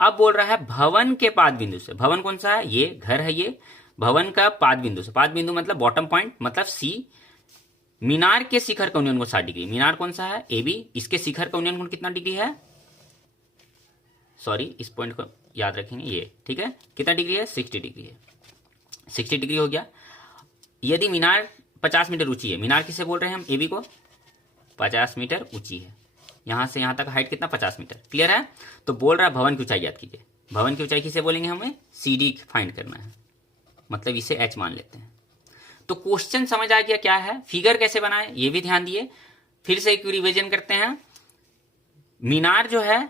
अब बोल रहा है भवन के पाद बिंदु से, भवन कौन सा है, ये घर है, ये भवन का पाद बिंदु से, पाद बिंदु मतलब बॉटम पॉइंट मतलब सी, मीनार के शिखर का उन्नयन कोण 60 डिग्री। मीनार कौन सा है, ए बी, इसके शिखर का उन्नयन कोण कितना डिग्री है, सॉरी इस पॉइंट को याद रखेंगे, ये ठीक है, कितना डिग्री है, 60 डिग्री है, 60 डिग्री हो गया। यदि मीनार 50 मीटर ऊंची है, मीनार किसे बोल रहे हैं हम, ए बी को, 50 मीटर ऊंची है, यहां से यहां तक हाइट कितना, 50 मीटर। क्लियर है। तो बोल रहा है भवन की ऊंचाई याद कीजिए, भवन की ऊंचाई किसे बोलेंगे, हमें सी डी फाइंड करना है, मतलब इसे एच मान लेते हैं। तो क्वेश्चन समझ आ गया क्या है, फिगर कैसे बनाए ये भी ध्यान दिए। फिर से एक रिवीजन करते हैं। मीनार जो है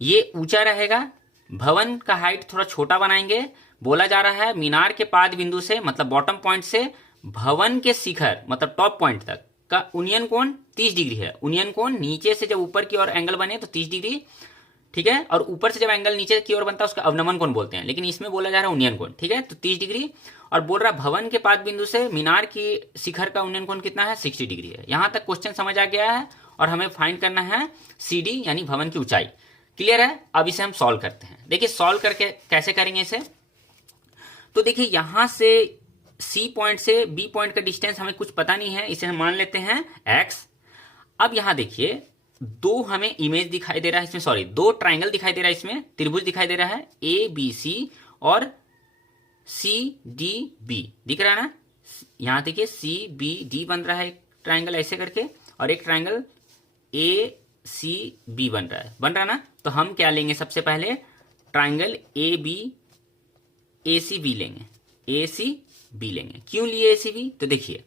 ये ऊंचा रहेगा, भवन का हाइट थोड़ा छोटा बनाएंगे। बोला जा रहा है मीनार के पाद बिंदु से मतलब बॉटम पॉइंट से भवन के शिखर मतलब टॉप पॉइंट तक का उन्नयन कोण 30 डिग्री है। उन्नयन कोण नीचे से जब ऊपर की ओर एंगल बने तो 30 डिग्री, ठीक है, और ऊपर से जब एंगल नीचे की ओर बनता है उसका अवनमन कोण बोलते हैं, लेकिन इसमें बोला जा रहा है उन्नयन कोण, ठीक है। तो 30 डिग्री, और बोल रहा है भवन के पाद बिंदु से मीनार की शिखर का उन्नयन कोण कितना है, 60 डिग्री है। यहां तक क्वेश्चन समझ आ गया है और हमें फाइंड करना है सीडी यानी भवन की ऊंचाई। क्लियर है। अब इसे हम सॉल्व करते हैं। देखिए सॉल्व करके कैसे करेंगे इसे, तो देखिए यहां से सी पॉइंट से बी पॉइंट का डिस्टेंस हमें कुछ पता नहीं है, इसे हम मान लेते हैं एक्स। अब यहां देखिए दो हमें इमेज दिखाई दे रहा है इसमें, सॉरी दो ट्राइंगल दिखाई दे रहा है इसमें, त्रिभुज दिखाई दे रहा है ए बी सी और सी डी बी दिख रहा है ना। यहां देखिए सी बी डी बन रहा है एक ट्राइंगल ऐसे करके, और एक ट्राइंगल ए सी बी बन रहा है ना। तो हम क्या लेंगे, सबसे पहले ट्राइंगल ए सी बी लेंगे, ए सी बी लेंगे। क्यों लिए ए सी बी, तो देखिए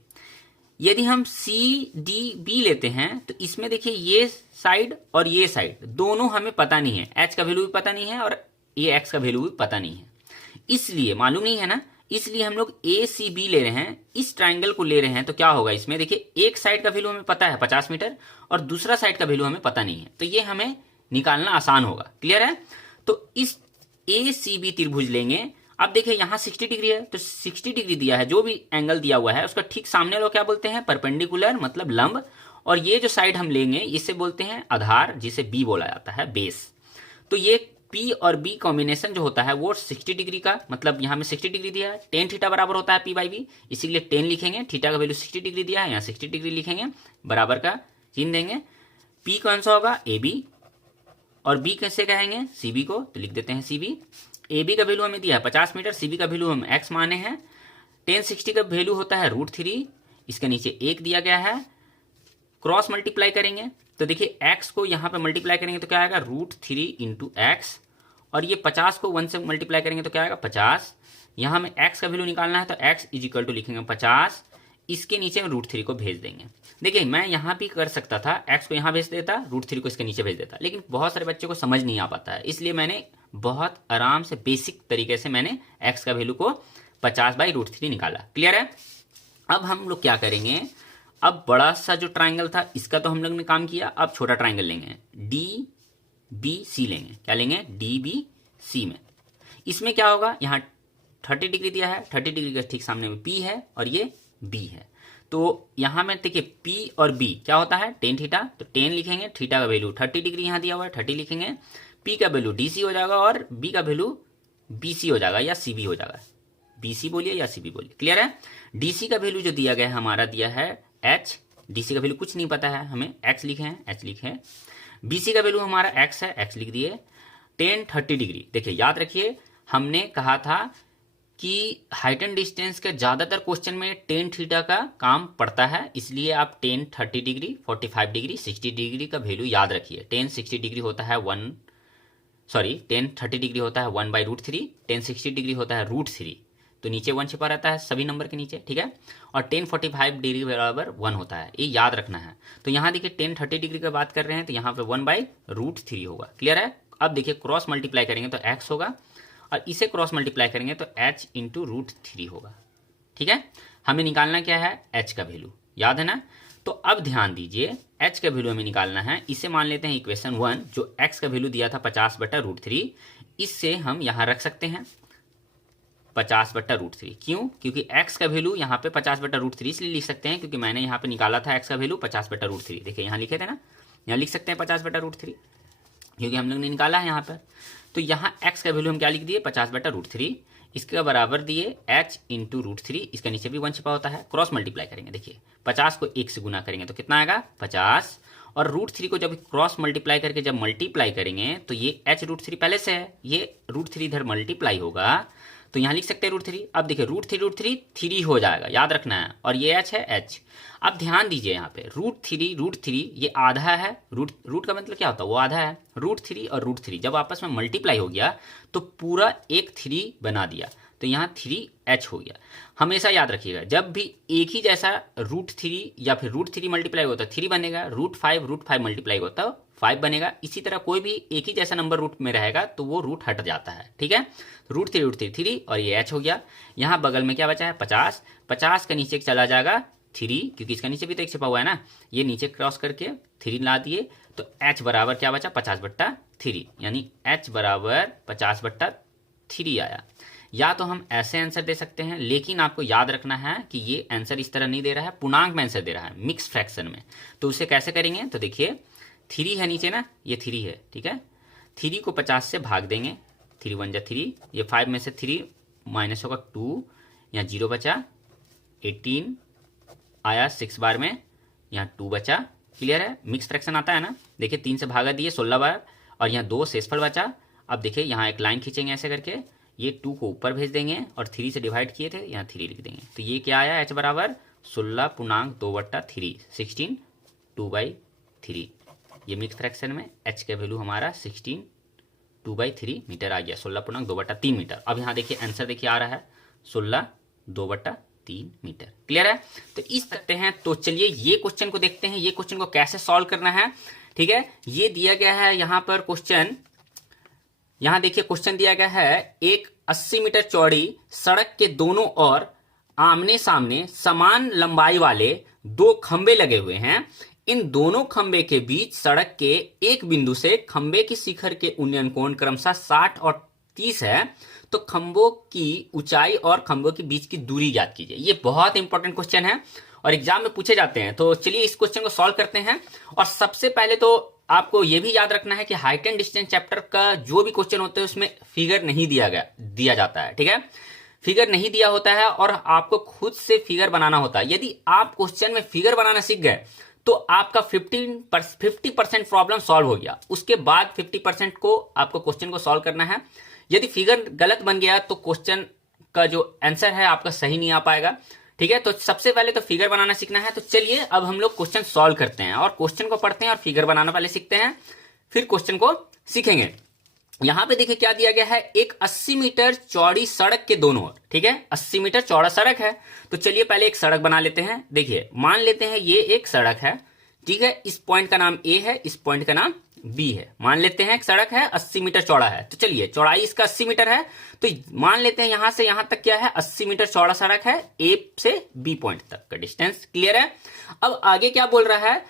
यदि हम सी डी बी लेते हैं तो इसमें देखिए ये साइड और ये साइड दोनों हमें पता नहीं है, एच का वैल्यू भी पता नहीं है और ये एक्स का वैल्यू भी पता नहीं है, इसलिए मालूम नहीं है ना, इसलिए हम लोग ए सी बी ले रहे हैं, इस ट्राइंगल को ले रहे हैं। तो क्या होगा इसमें, देखिए एक साइड का वैल्यू हमें पता है 50 मीटर और दूसरा साइड का वैल्यू हमें पता नहीं है, तो ये हमें निकालना आसान होगा। क्लियर है। तो इस ए सी बी त्रिभुज लेंगे। अब देखिए यहां 60 डिग्री है, तो 60 डिग्री दिया है, जो भी एंगल दिया हुआ है उसका ठीक सामने लोग क्या बोलते हैं, परपेंडिकुलर मतलब लंब, और ये जो साइड हम लेंगे इसे बोलते हैं आधार, जिसे बी बोला जाता है, बेस। तो ये P और B कॉम्बिनेशन जो होता है वो 60 डिग्री का, मतलब यहाँ में 60 डिग्री दिया है, टेन थीटा बराबर होता है P बाई बी, इसीलिए 10 लिखेंगे, थीटा का वैल्यू 60 डिग्री दिया है, यहाँ 60 डिग्री लिखेंगे, बराबर का चिन्ह देंगे। P कौन सा होगा, AB, और B कैसे कहेंगे, CB को, तो लिख देते हैं CB। AB का वैल्यू हमें दिया है 50 मीटर, CB का वैल्यू हम x माने हैं, 1060 का वैल्यू होता है √3, इसके नीचे 1 दिया गया है, क्रॉस मल्टीप्लाई करेंगे तो देखिए x को यहाँ पे मल्टीप्लाई करेंगे तो क्या आएगा, √3 इंटू एक्स, और ये 50 को 1 से मल्टीप्लाई करेंगे तो क्या आएगा 50। यहाँ में x का वैल्यू निकालना है तो x इज इक्वल टू लिखेंगे 50, इसके नीचे हम √3 को भेज देंगे। देखिए मैं यहाँ भी कर सकता था, x को यहाँ भेज देता, √3 को इसके नीचे भेज देता, लेकिन बहुत सारे बच्चों को समझ नहीं आ पाता है, इसलिए मैंने बहुत आराम से बेसिक तरीके से मैंने x का वैल्यू को 50 बाई √3 निकाला। क्लियर है। अब हम लोग क्या करेंगे, अब बड़ा सा जो ट्राइंगल था इसका तो हम लोग ने काम किया, अब छोटा ट्राइंगल लेंगे, डी बी सी लेंगे। क्या लेंगे, डी बी सी में। इसमें क्या होगा, यहाँ 30 डिग्री दिया है, 30 डिग्री का ठीक सामने में P है और ये B है, तो यहाँ में देखिए P और B क्या होता है, टेन थीटा, तो 10 लिखेंगे, थीटा का वैल्यू 30 डिग्री यहाँ दिया हुआ है, 30 लिखेंगे, P का वैल्यू DC हो जाएगा और B का वैल्यू BC हो जाएगा या CB हो जाएगा, BC बोलिए या CB बोलिए। क्लियर है। DC का वैल्यू जो दिया गया है हमारा दिया है H, DC का वैल्यू कुछ नहीं पता है हमें, X लिखे हैं, H लिखे हैं, BC का वैल्यू हमारा X है, X लिख दिए, 10-30 डिग्री। देखिए याद रखिए हमने कहा था कि हाइट एंड डिस्टेंस के ज्यादातर क्वेश्चन में टेन थीटा का काम पड़ता है, इसलिए आप 10-30 डिग्री, 45 डिग्री, 60 डिग्री का वैल्यू याद रखिए। 10-60 डिग्री होता है 10-30 डिग्री होता है 1/√3, 10-60 डिग्री होता है √3, तो नीचे 1 छिपा रहता है सभी नंबर के नीचे, ठीक है। और 1045 डिग्री बराबर 1 होता है, ये याद रखना है। तो यहाँ देखिए 1030 डिग्री की बात कर रहे हैं तो यहाँ पे 1/√3 होगा। क्लियर है। अब देखिए क्रॉस मल्टीप्लाई करेंगे तो x होगा और इसे क्रॉस मल्टीप्लाई करेंगे तो h इंटू √3 होगा, ठीक है। हमें निकालना क्या है, h का वैल्यू, याद है ना। तो अब ध्यान दीजिए h का वैल्यू हमें निकालना है। इसे मान लेते हैं इक्वेशन 1, जो x का वैल्यू दिया था 50/√3, इससे हम यहाँ रख सकते हैं 50/√3। क्यों? क्योंकि x का वैल्यू यहाँ पे 50/√3 इसलिए लिख सकते हैं क्योंकि मैंने यहाँ पे निकाला था x का वैल्यू 50/√3। देखिए यहाँ लिखे थे ना, यहाँ लिख सकते हैं 50/√3 क्योंकि हम लोग ने निकाला है यहाँ पर। तो यहाँ x का वैल्यू हम क्या लिख दिए 50/√3, इसके बराबर दिए h इंटू √3, इसका नीचे भी 1 छिपा होता है। क्रॉस मल्टीप्लाई करेंगे, देखिए 50 को 1 से गुना करेंगे तो कितना आएगा 50, और √3 को जब क्रॉस मल्टीप्लाई करके जब मल्टीप्लाई करेंगे तो ये h √3 पहले से है, ये √3 इधर मल्टीप्लाई होगा तो यहाँ लिख सकते हैं √3। अब देखिए √3 3 हो जाएगा, याद रखना है, और ये h है h। अब ध्यान दीजिए यहाँ पे √3 ये आधा है, रूट का मतलब क्या होता है, वो आधा है। √3 और √3 जब आपस में मल्टीप्लाई हो गया तो पूरा एक 3 बना दिया, तो यहाँ 3h हो गया। हमेशा याद रखिएगा जब भी एक ही जैसा √3 या फिर √3 मल्टीप्लाई होता है 3 बनेगा, √5 मल्टीप्लाई होता है 5 बनेगा। इसी तरह कोई भी एक ही जैसा नंबर रूट में रहेगा तो वो रूट हट जाता है, ठीक है। √3 3 और ये h हो गया। यहाँ बगल में क्या बचा है 50, 50 का नीचे चला जाएगा 3, क्योंकि इसका नीचे भी तो एक छिपा हुआ है ना, ये नीचे क्रॉस करके 3 ला दिए तो h बराबर क्या बचा 50/3, यानी h बराबर 50/3 आया। या तो हम ऐसे आंसर दे सकते हैं, लेकिन आपको याद रखना है कि ये आंसर इस तरह नहीं दे रहा है, पूर्णांक में आंसर दे रहा है, मिक्स फ्रैक्शन में। तो उसे कैसे करेंगे, तो देखिए 3 है नीचे ना, ये 3 है, ठीक है। 3 को 50 से भाग देंगे, 3 1 जा 3, ये 5 में से 3 माइनस होगा 2, यहाँ 0 बचा, 18 आया 6 बार में, यहाँ 2 बचा। क्लियर है, मिक्स फ्रैक्शन आता है ना। देखिए 3 से भागा दिए 16 बार और यहाँ 2 शेषफल बचा। अब देखिए यहाँ एक लाइन खींचेंगे ऐसे करके, ये 2 को ऊपर भेज देंगे और 3 से डिवाइड किए थे, यहाँ 3 लिख देंगे। तो ये क्या आया, h बराबर 16.2/3, 16 2/3। ये मिक्स फ्रैक्शन में h का वैल्यू हमारा 16 2/3 मीटर आ गया, 16.2/3 मीटर। अब यहाँ देखिए आंसर देखिए आ रहा है 16.2/3 मीटर। क्लियर है, तो इस सकते हैं। तो चलिए ये क्वेश्चन को देखते हैं, ये क्वेश्चन को कैसे सॉल्व करना है, ठीक है। ये दिया गया है यहाँ पर क्वेश्चन, यहाँ देखिए क्वेश्चन दिया गया है, एक 80 मीटर चौड़ी सड़क के दोनों ओर आमने सामने समान लंबाई वाले 2 खंबे लगे हुए हैं। इन दोनों खंबे के बीच सड़क के एक बिंदु से खंबे के शिखर के उन्नयन कोण क्रमशः 60 और 30 है। तो खंबों की ऊंचाई और खंबों के बीच की दूरी ज्ञात कीजिए। ये बहुत इंपॉर्टेंट क्वेश्चन है और एग्जाम में पूछे जाते हैं। तो चलिए इस क्वेश्चन को सॉल्व करते हैं। और सबसे पहले तो आपको यह भी याद रखना है कि हाइट एंड डिस्टेंस चैप्टर का जो भी क्वेश्चन होते हैं उसमें फिगर नहीं दिया जाता है, ठीक है। फिगर नहीं दिया होता है और आपको खुद से फिगर बनाना होता है। यदि आप क्वेश्चन में फिगर बनाना सीख गए तो आपका 50% प्रॉब्लम सॉल्व हो गया। उसके बाद 50% को आपको क्वेश्चन को सॉल्व करना है। यदि फिगर गलत बन गया तो क्वेश्चन का जो आंसर है आपका सही नहीं आ पाएगा, ठीक है। तो सबसे पहले तो फिगर बनाना सीखना है। तो चलिए अब हम लोग क्वेश्चन सॉल्व करते हैं और क्वेश्चन को पढ़ते हैं और फिगर बनाना पहले सीखते हैं, फिर क्वेश्चन को सीखेंगे। यहां पे देखिए क्या दिया गया है, एक 80 मीटर चौड़ी सड़क के दोनों ओर, ठीक है। 80 मीटर चौड़ा सड़क है। तो चलिए पहले एक सड़क बना लेते हैं। देखिए मान लेते हैं ये एक सड़क है, ठीक है। इस पॉइंट का नाम A है, इस पॉइंट का नाम B है। मान लेते हैं एक सड़क है 80 मीटर चौड़ा है। तो चलिए चौड़ाई इसका 80 मीटर है, तो मान लेते हैं यहां से यहां तक क्या है 80 मीटर चौड़ा सड़क है, A से B पॉइंट तक का डिस्टेंस। क्लियर है। अब आगे क्या बोल रहा है,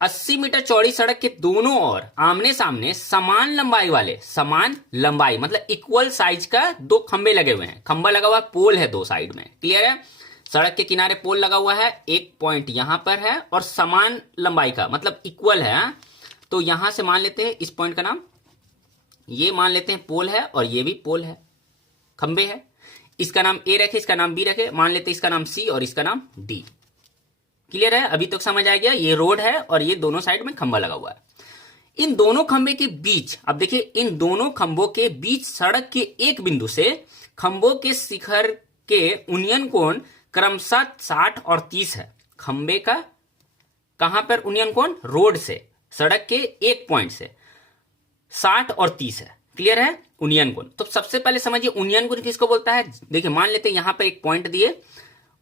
80 मीटर चौड़ी सड़क के दोनों ओर आमने सामने समान लंबाई वाले, समान लंबाई मतलब इक्वल साइज का 2 खंबे लगे हुए हैं। खंबा लगा हुआ है, पोल है 2 साइड में। क्लियर है, सड़क के किनारे पोल लगा हुआ है, एक पॉइंट यहां पर है और समान लंबाई का मतलब इक्वल है। तो यहां से मान लेते हैं इस पॉइंट का नाम, ये मान लेते हैं पोल है और ये भी पोल है, खंबे है। इसका नाम A रखे, इसका नाम B रखे, मान लेते हैं इसका नाम C और इसका नाम D। क्लियर है, अभी तक समझ आ गया। ये रोड है और ये दोनों साइड में खंबा लगा हुआ है। इन दोनों खंबे के बीच, अब देखिए इन दोनों खंबों के बीच सड़क के एक बिंदु से खंबों के शिखर के उन्नयन कोण क्रमशः 60 और 30 है। खंबे का कहां पर उन्नयन कोण, रोड से, सड़क के एक पॉइंट से 60 और 30 है। क्लियर है? उनियन कोण। तो सबसे पहले समझिए उनियन कोण किसको बोलता है। देखिए मान लेते हैं यहां पर एक पॉइंट दिए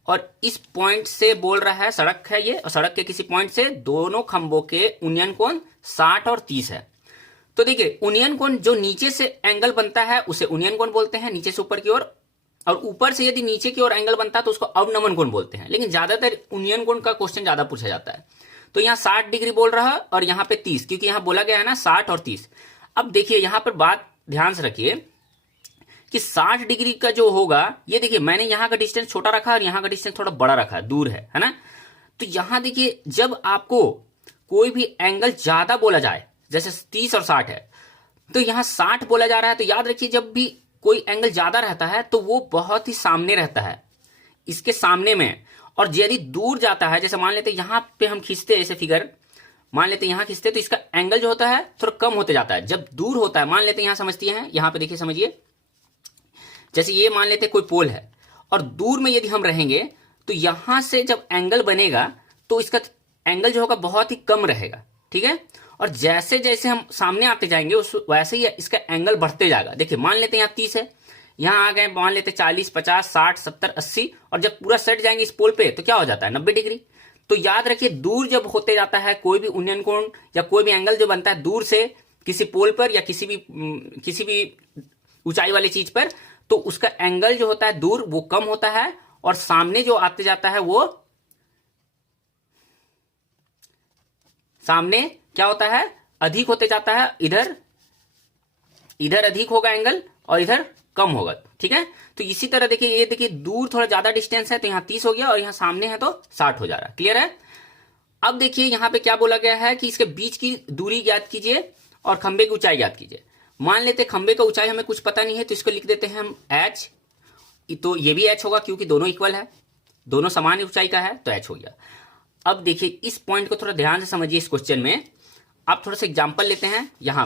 और इस पॉइंट से बोल रहा है, सड़क है ये, और सड़क के किसी पॉइंट से दोनों खंभों के उनियन कोण 60 और 30 है। तो देखिए उनियन कोण जो नीचे से एंगल बनता है उसे उनियन कोण बोलते हैं, नीचे से ऊपर की ओर, और ऊपर से यदि नीचे की ओर एंगल बनता है तो उसको अवनमन कोण बोलते हैं। लेकिन ज्यादातर उनियन कोण का क्वेश्चन ज्यादा पूछा जाता है। तो यहाँ 60 डिग्री बोल रहा है और यहाँ पे 30, क्योंकि यहाँ बोला गया है ना 60 और 30। अब देखिए यहां पर बात ध्यान से रखिए कि 60 डिग्री का जो होगा, ये देखिए मैंने यहां का डिस्टेंस छोटा रखा है और यहां का डिस्टेंस थोड़ा बड़ा रखा है, दूर है ना। तो यहां देखिए जब आपको कोई भी एंगल ज्यादा बोला जाए, जैसे 30 और 60 है, तो यहां 60 बोला जा रहा है, तो याद रखिए जब भी कोई एंगल ज्यादा रहता है तो वो बहुत ही सामने रहता है, इसके सामने में। और यदि दूर जाता है, जैसे मान लेते हैं यहां पे हम खींचते हैं ऐसे फिगर, मान लेते हैं यहां खींचते तो इसका एंगल जो होता है थोड़ा कम होते जाता है। जब दूर होता है, मान लेते हैं यहां समझती हैं, यहां पे देखिए समझिए, जैसे ये मान लेते हैं कोई पोल है और दूर में यदि हम रहेंगे तो यहां से जब एंगल बनेगा तो इसका एंगल जो होगा बहुत ही कम रहेगा, ठीक है। और जैसे जैसे हम सामने आते जाएंगे वैसे ही इसका एंगल बढ़ते जाएगा। देखिए मान लेते हैं यहाँ 30 है, यहां आ गए मान लेते 40, 50, 60, 70, 80, और जब पूरा सेट जाएंगे इस पोल पे तो क्या हो जाता है 90 डिग्री। तो याद रखिए दूर जब होते जाता है कोई भी उन्नयन कोण या कोई भी एंगल जो बनता है दूर से किसी पोल पर या किसी भी ऊंचाई वाली चीज पर, तो उसका एंगल जो होता है दूर वो कम होता है और सामने जो आते जाता है वो सामने क्या होता है अधिक होते जाता है। इधर अधिक होगा एंगल और इधर कम होगा, ठीक है। तो इसी तरह देखिए ये देखिए दूर थोड़ा ज्यादा डिस्टेंस है तो यहां 30 हो गया और यहां सामने है तो 60 हो जा रहा है। क्लियर है? अब देखिए यहां पे क्या बोला गया है कि इसके बीच की दूरी ज्ञात कीजिए और खंबे की ऊंचाई ज्ञात कीजिए। मान लेते खंबे का ऊंचाई हमें कुछ पता नहीं है तो इसको लिख देते हैं हम h, तो ये भी h होगा क्योंकि दोनों इक्वल है, दोनों समान ऊंचाई का है तो h हो गया। अब देखिए इस पॉइंट को थोड़ा ध्यान से समझिए। इस क्वेश्चन में आप थोड़ा सा एग्जांपल लेते हैं, यहां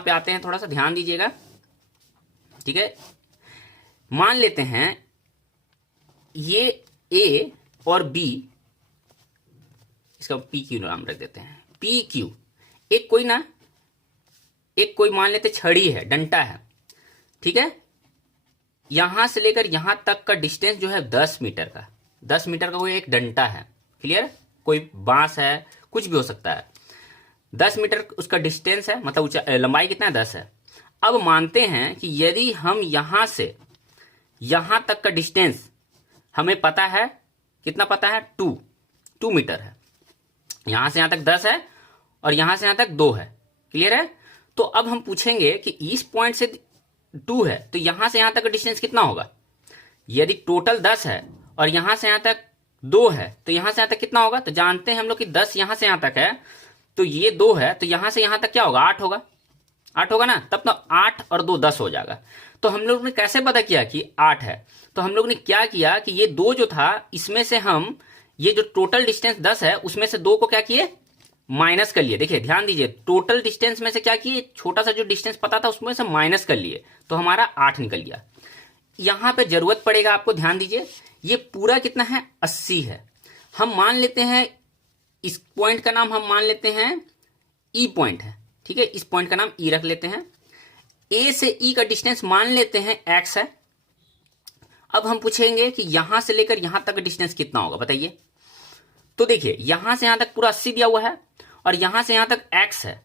पे आते हैं, थोड़ा सा ध्यान दीजिएगा, ठीक है। मान लेते हैं ये ए और बी, इसका पी क्यू नाम रख देते हैं, पी क्यू। एक कोई मान लेते छड़ी है, डंटा है, ठीक है। यहां से लेकर यहां तक का डिस्टेंस जो है 10 मीटर का, 10 मीटर का कोई एक डंटा है। क्लियर? कोई बांस है, कुछ भी हो सकता है। 10 मीटर उसका डिस्टेंस है, मतलब लंबाई कितना है 10 है। अब मानते हैं कि यदि हम यहां से यहां तक का डिस्टेंस हमें पता है, कितना पता है 2 मीटर है, यहां से यहां तक 10 है और यहां से यहां तक 2 है। क्लियर है? तो अब हम पूछेंगे कि इस पॉइंट से 2 है तो यहां से यहां तक का डिस्टेंस कितना होगा। यदि टोटल 10 है और यहां से यहां तक 2 है तो यहां से यहां तक कितना होगा। तो जानते हैं हम लोग कि 10 यहां से यहां तक है तो ये 2 है तो यहां से यहां तक क्या होगा 8 होगा, 8 होगा ना। तब तो 8 और 2 10 हो जाएगा। तो हम लोग ने कैसे पता किया कि 8 है, तो हम लोग ने क्या किया कि ये 2 जो था इसमें से हम ये जो टोटल डिस्टेंस 10 है उसमें से 2 को क्या किए माइनस कर लिए। देखिए ध्यान दीजिए, टोटल डिस्टेंस में से क्या किए, छोटा सा जो डिस्टेंस पता था उसमें से माइनस कर लिए तो हमारा 8 निकल गया। यहां पे जरूरत पड़ेगा आपको, ध्यान दीजिए, ये पूरा कितना है 80 है। हम मान लेते हैं इस पॉइंट का नाम हम मान लेते हैं ई पॉइंट है, ठीक है। इस पॉइंट का नाम ई रख लेते हैं। ए से ई का डिस्टेंस मान लेते हैं एक्स है। अब हम पूछेंगे कि यहां से लेकर यहां तक डिस्टेंस कितना होगा बताइए। तो देखिए यहां से यहां तक पूरा 80 दिया हुआ है और यहां से यहां तक x है।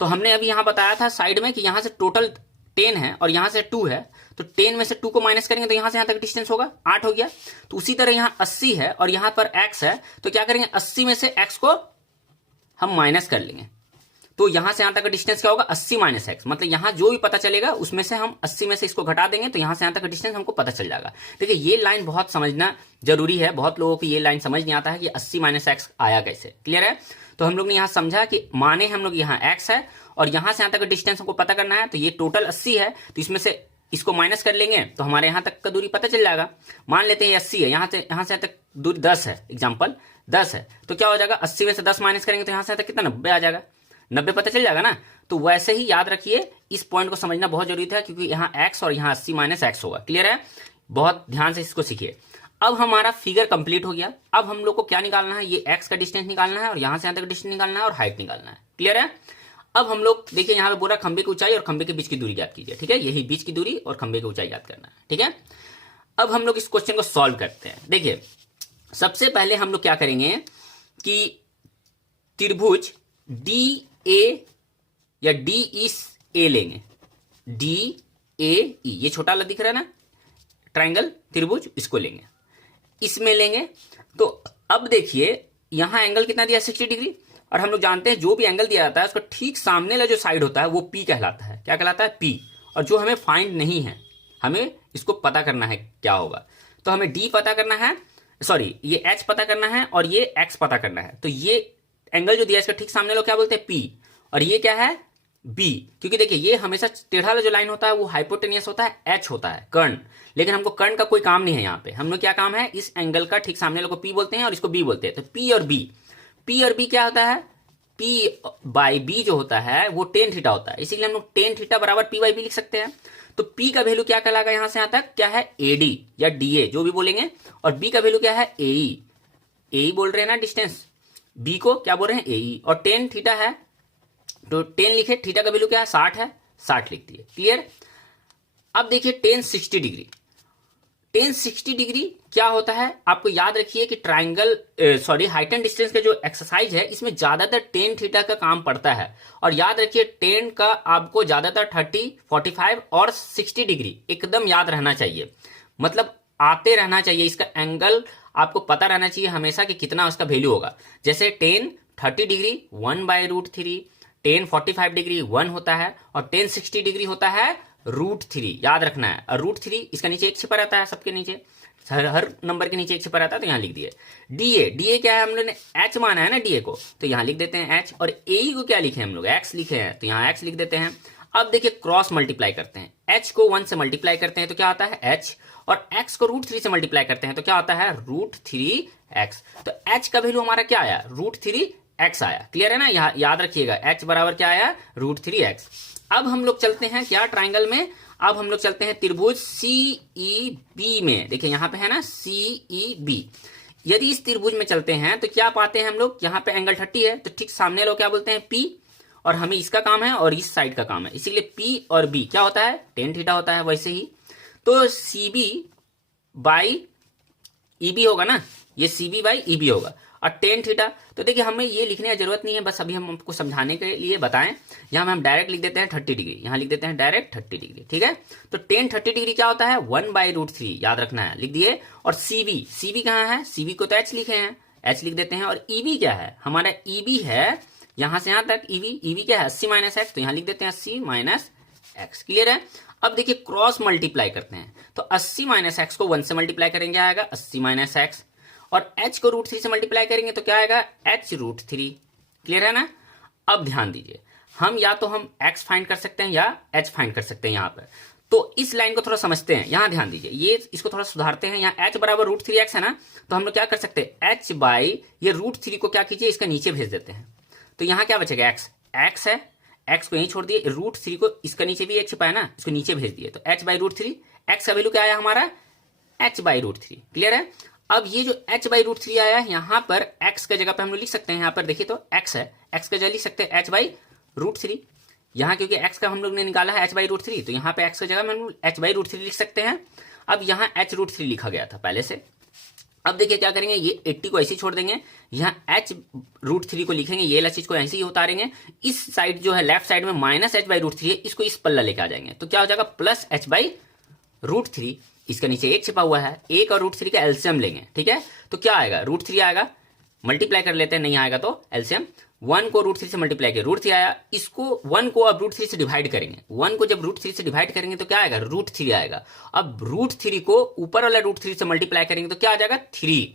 तो हमने अभी यहां बताया था साइड में कि यहां से टोटल 10 है और यहां से 2 है, तो 10 में से 2 को माइनस करेंगे तो यहां से यहां तक डिस्टेंस होगा 8 हो गया। तो उसी तरह यहां 80 है और यहां पर x है तो क्या करेंगे 80 में से x को हम माइनस कर लेंगे। तो यहां से यहां तक का डिस्टेंस क्या होगा 80 माइनस एक्स, मतलब यहां जो भी पता चलेगा उसमें से हम 80 में से इसको घटा देंगे तो यहां से यहां तक का डिस्टेंस हमको पता चल जाएगा। देखिए ये लाइन बहुत समझना जरूरी है, बहुत लोगों को ये लाइन समझ नहीं आता है कि 80 माइनस एक्स आया कैसे। क्लियर है? तो हम लोग ने यहां समझा कि माने हम लोग यहाँ एक्स है और यहां से यहां तक का डिस्टेंस हमको पता करना है, तो ये टोटल 80 है तो इसमें से इसको माइनस कर लेंगे तो हमारे यहां तक का दूरी पता चल जाएगा। मान लेते हैं 80 है, यहां से यहां तक दूरी 10 है, एग्जाम्पल 10 है, तो क्या हो जाएगा 80 में से 10 माइनस करेंगे तो यहां से तक कितना 90 आ जाएगा, 90 पता चल जाएगा ना। तो वैसे ही याद रखिए इस पॉइंट को समझना बहुत जरूरी था क्योंकि यहाँ x और यहाँ 80 माइनस एक्स होगा। क्लियर है? बहुत ध्यान से इसको सीखिए। अब हमारा फिगर कंप्लीट हो गया। अब हम लोग को क्या निकालना है, ये x का डिस्टेंस निकालना है और यहां से यहां तक डिस्टेंस निकालना है और हाइट निकालना है। क्लियर है? अब हम लोग देखिए यहाँ पे बोला खंबे की ऊंचाई और खंबे के बीच की दूरी ज्ञात कीजिए, ठीक है, यही बीच की दूरी और खंबे की ऊंचाई ज्ञात करना है, ठीक है। अब हम लोग इस क्वेश्चन को सॉल्व करते हैं। देखिए सबसे पहले हम लोग क्या करेंगे कि त्रिभुज डी ए या डी ई ए लेंगे, डी ए ई, ये छोटा वाला दिख रहा है ना ट्राइंगल त्रिभुज, इसको लेंगे, इसमें लेंगे। तो अब देखिए यहां एंगल कितना दिया, 60 डिग्री, और हम लोग जानते हैं जो भी एंगल दिया जाता है उसका ठीक सामने वाला जो साइड होता है वो पी कहलाता है। क्या कहलाता है? पी। और जो हमें फाइंड नहीं है, हमें इसको पता करना है क्या होगा, तो हमें डी पता करना है, सॉरी ये एच पता करना है और ये एक्स पता करना है। तो ये एंगल जो दिया है इसका ठीक सामने लोग क्या बोलते हैं? पी, और ये क्या है? बी। क्योंकि देखिए ये हमेशा टेढ़ा वाला जो लाइन होता है वो हाइपोटेनियस होता है, एच होता है कर्ण, लेकिन हमको कर्ण का कोई काम नहीं है यहाँ पे। हम लोग क्या काम है, इस एंगल का ठीक सामने लोग को पी बोलते हैं और इसको बी बोलते हैं। तो पी और बी, पी और बी क्या होता है? पी बाई बी जो होता है वो टेन थीटा होता है, इसीलिए हम लोग टेन थीटा बराबर पी बाई बी लिख सकते हैं। तो पी का वैल्यू क्या कहलाएगा यहां से यहां तक? क्या है? एडी या डीए जो भी बोलेंगे। और बी का वैल्यू क्या है? एई, एई बोल रहे हैं ना डिस्टेंस, बी को क्या बोल रहे हैं? एई। और टेन थीटा है तो टेन लिखे, थीटा का वैल्यू क्या है? 60 है, 60 लिख दिए। क्लियर? अब देखिए टेन 60 डिग्री, टेन 60 डिग्री क्या होता है आपको याद रखिए कि triangle sorry height and distance का जो एक्सरसाइज है इसमें ज्यादातर टेन थीटा का काम पड़ता है। और याद रखिए टेन का आपको ज्यादातर 30, 45 और 60 डिग्री एकदम याद रहना चाहिए, मतलब आते रहना चाहिए। इसका एंगल आपको पता रहना चाहिए हमेशा कि कितना उसका वैल्यू होगा। जैसे टेन 30 डिग्री 1/√3, टेन 45 डिग्री 1 होता है और टेन 60 डिग्री होता है √3, याद रखना है। और √3 इसका नीचे एक छिपा रहता है, सबके नीचे हर नंबर के नीचे एक छिपा रहता है, तो यहां लिख दिए। डीए, डीए क्या है? हम लोग ने एच माना है ना डीए को, तो यहां लिख देते हैं एच। और ए को क्या लिखे हम लोग? एक्स लिखे हैं, तो यहां एक्स लिख देते हैं। अब देखिए क्रॉस मल्टीप्लाई करते हैं, एच को 1 से मल्टीप्लाई करते हैं तो क्या आता है? एच, और एक्स को √3 से मल्टीप्लाई करते हैं तो क्या आता है? √3x। तो एच का वैल्यू हमारा क्या आया? √3x आया। क्लियर है ना? यहाँ याद रखिएगा एच बराबर क्या आया? √3x। अब हम लोग चलते हैं क्या ट्राइंगल में, अब हम लोग चलते हैं त्रिभुज CEB में। देखिए यहां पे है ना CEB, यदि इस त्रिभुज में चलते हैं तो क्या पाते हैं हम लोग? यहाँ पे एंगल 30 है तो ठीक सामने लोग क्या बोलते हैं? P, और हमें इसका काम है और इस साइड का काम है, इसीलिए P और B क्या होता है? टेन थीटा होता है। वैसे ही तो CB बाई EB होगा ना, ये CB बाई EB होगा, और टेन थीटा। तो देखिए हमें ये लिखने की जरूरत नहीं है, बस अभी हम आपको समझाने के लिए बताएं। यहाँ में हम डायरेक्ट लिख देते हैं 30 डिग्री, यहाँ लिख देते हैं डायरेक्ट 30 डिग्री, ठीक है। तो टेन 30 डिग्री क्या होता है? 1/√3, याद रखना है, लिख दिए। और CB, CB कहाँ है? CB को तो H लिखे हैं, H लिख देते हैं। और EB क्या है? हमारा EB है यहां से यहां तक EB, EB क्या है? 80 - x, तो यहाँ लिख देते हैं 80 - x। क्लियर है? अब देखिए क्रॉस मल्टीप्लाई करते हैं, तो 80 - x को 1 से मल्टीप्लाई करेंगे आएगा 80 - x, और h को √3 से मल्टीप्लाई करेंगे तो क्या आएगा? h√3। क्लियर है ना? अब ध्यान दीजिए, हम या तो हम x फाइंड कर सकते हैं या h फाइंड कर सकते हैं यहाँ पर। तो इस लाइन को थोड़ा समझते हैं, यहाँ ध्यान दीजिए, ये इसको थोड़ा सुधारते हैं। यहाँ h बराबर √3x है ना, तो हम लोग क्या कर सकते हैं? h बाई ये √3 को क्या कीजिए? इसका नीचे भेज देते हैं, तो यहाँ क्या बचेगा? x है, x को यहीं छोड़ दिए, √3 को इसका नीचे भी एक छिपा है ना, इसको नीचे भेज दिए, तो h/√3, x का वैल्यू क्या आया हमारा? h/√3। क्लियर है? अब ये जो h/√3 आया है यहाँ पर x के जगह पे हम लोग लिख सकते हैं, यहाँ पर देखिए तो x है, x के जगह लिख सकते हैं h/√3। यहाँ क्योंकि x का हम लोग ने निकाला है h/√3, तो यहाँ पे x की जगह में हम लोग h/√3 लिख सकते हैं। अब यहाँ h√3 लिखा गया था पहले से। अब देखिए क्या करेंगे, ये 80 को ऐसे ही छोड़ देंगे, यहाँ h√3 को लिखेंगे, ये वाला चीज को ऐसे ही उतारेंगे। इस साइड जो है लेफ्ट साइड में -h/√3 है, इसको इस पल्ला लेके आ जाएंगे, तो क्या हो जाएगा? +h/√3। इसका नीचे एक छिपा हुआ है, एक और √3 का एलसीएम लेंगे, ठीक है। तो क्या आएगा? √3 आएगा, मल्टीप्लाई कर लेते हैं, नहीं आएगा तो एलसीएम 1 को √3 से मल्टीप्लाई किया, √3 आया। इसको 1 को अब √3 से डिवाइड करेंगे, 1 को जब √3 से डिवाइड करेंगे तो क्या आएगा? √3 आएगा। अब √3 को ऊपर वाला √3 से मल्टीप्लाई करेंगे तो क्या आ जाएगा? 3,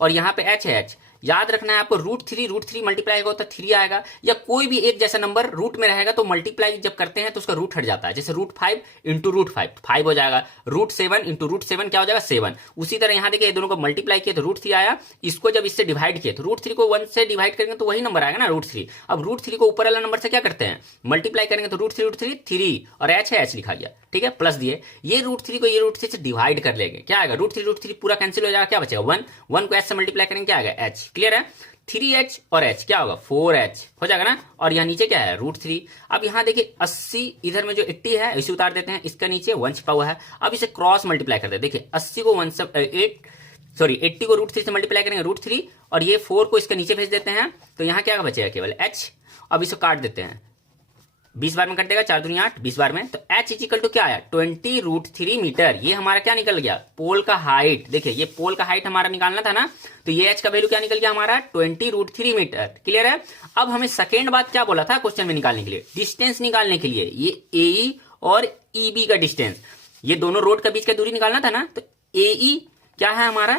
और यहाँ पे h है, h याद रखना है आपको। √3 मल्टीप्लाई होगा तो 3 आएगा, या कोई भी एक जैसा नंबर रूट में रहेगा तो मल्टीप्लाई जब करते हैं तो उसका रूट हट जाता है। जैसे √5 इंटू √5 5 हो जाएगा, √7 इंटू √7 क्या हो जाएगा? 7। उसी तरह यहाँ देखिए दोनों को मल्टीप्लाई किए तो √3 आया, इसको जब इससे डिवाइड किए तो √3 को 1 से डिवाइड करेंगे तो वही नंबर आएगा ना √3। अब √3 को ऊपर वाला नंबर से क्या करते हैं? मल्टीप्लाई करेंगे तो √3 3, और h है, h लिखा गया, ठीक है, प्लस दिए। ये √3 को ये √3 से डिवाइड कर लेंगे, क्या आएगा? √3 पूरा कैंसिल हो जाएगा, क्या बचेगा? 1 को h से मल्टीप्लाई करेंगे, क्या आएगा? h। क्लियर है? 3h और h क्या होगा 4h हो जाएगा ना, और यहाँ नीचे क्या है √3। अब यहाँ देखिए 80 इधर में जो 80 है इसे उतार देते हैं, इसका नीचे 1 छिपा हुआ है। अब इसे क्रॉस मल्टीप्लाई करते हैं, देखिए 80 को 80 को √3 से मल्टीप्लाई करेंगे √3, और ये 4 को इसके नीचे भेज देते हैं, तो यहाँ क्या बचेगा केवल h। अब इसे काट देते हैं, 20 बार में कट देगा, 4 दूनी 8, 20 बार में, तो h इक्वल टू क्या आया 20 √3 मीटर। ये हमारा क्या निकल गया पोल का हाइट। देखिए ये पोल का हाइट हमारा निकालना था ना, तो ये h का वैल्यू क्या निकल गया हमारा 20 √3 मीटर। क्लियर है। अब हमें सेकेंड बात क्या बोला था क्वेश्चन में निकालने के लिए, डिस्टेंस निकालने के लिए, ये AE और EB का डिस्टेंस, ये दोनों रोड का बीच का दूरी निकालना था ना, तो AE क्या है हमारा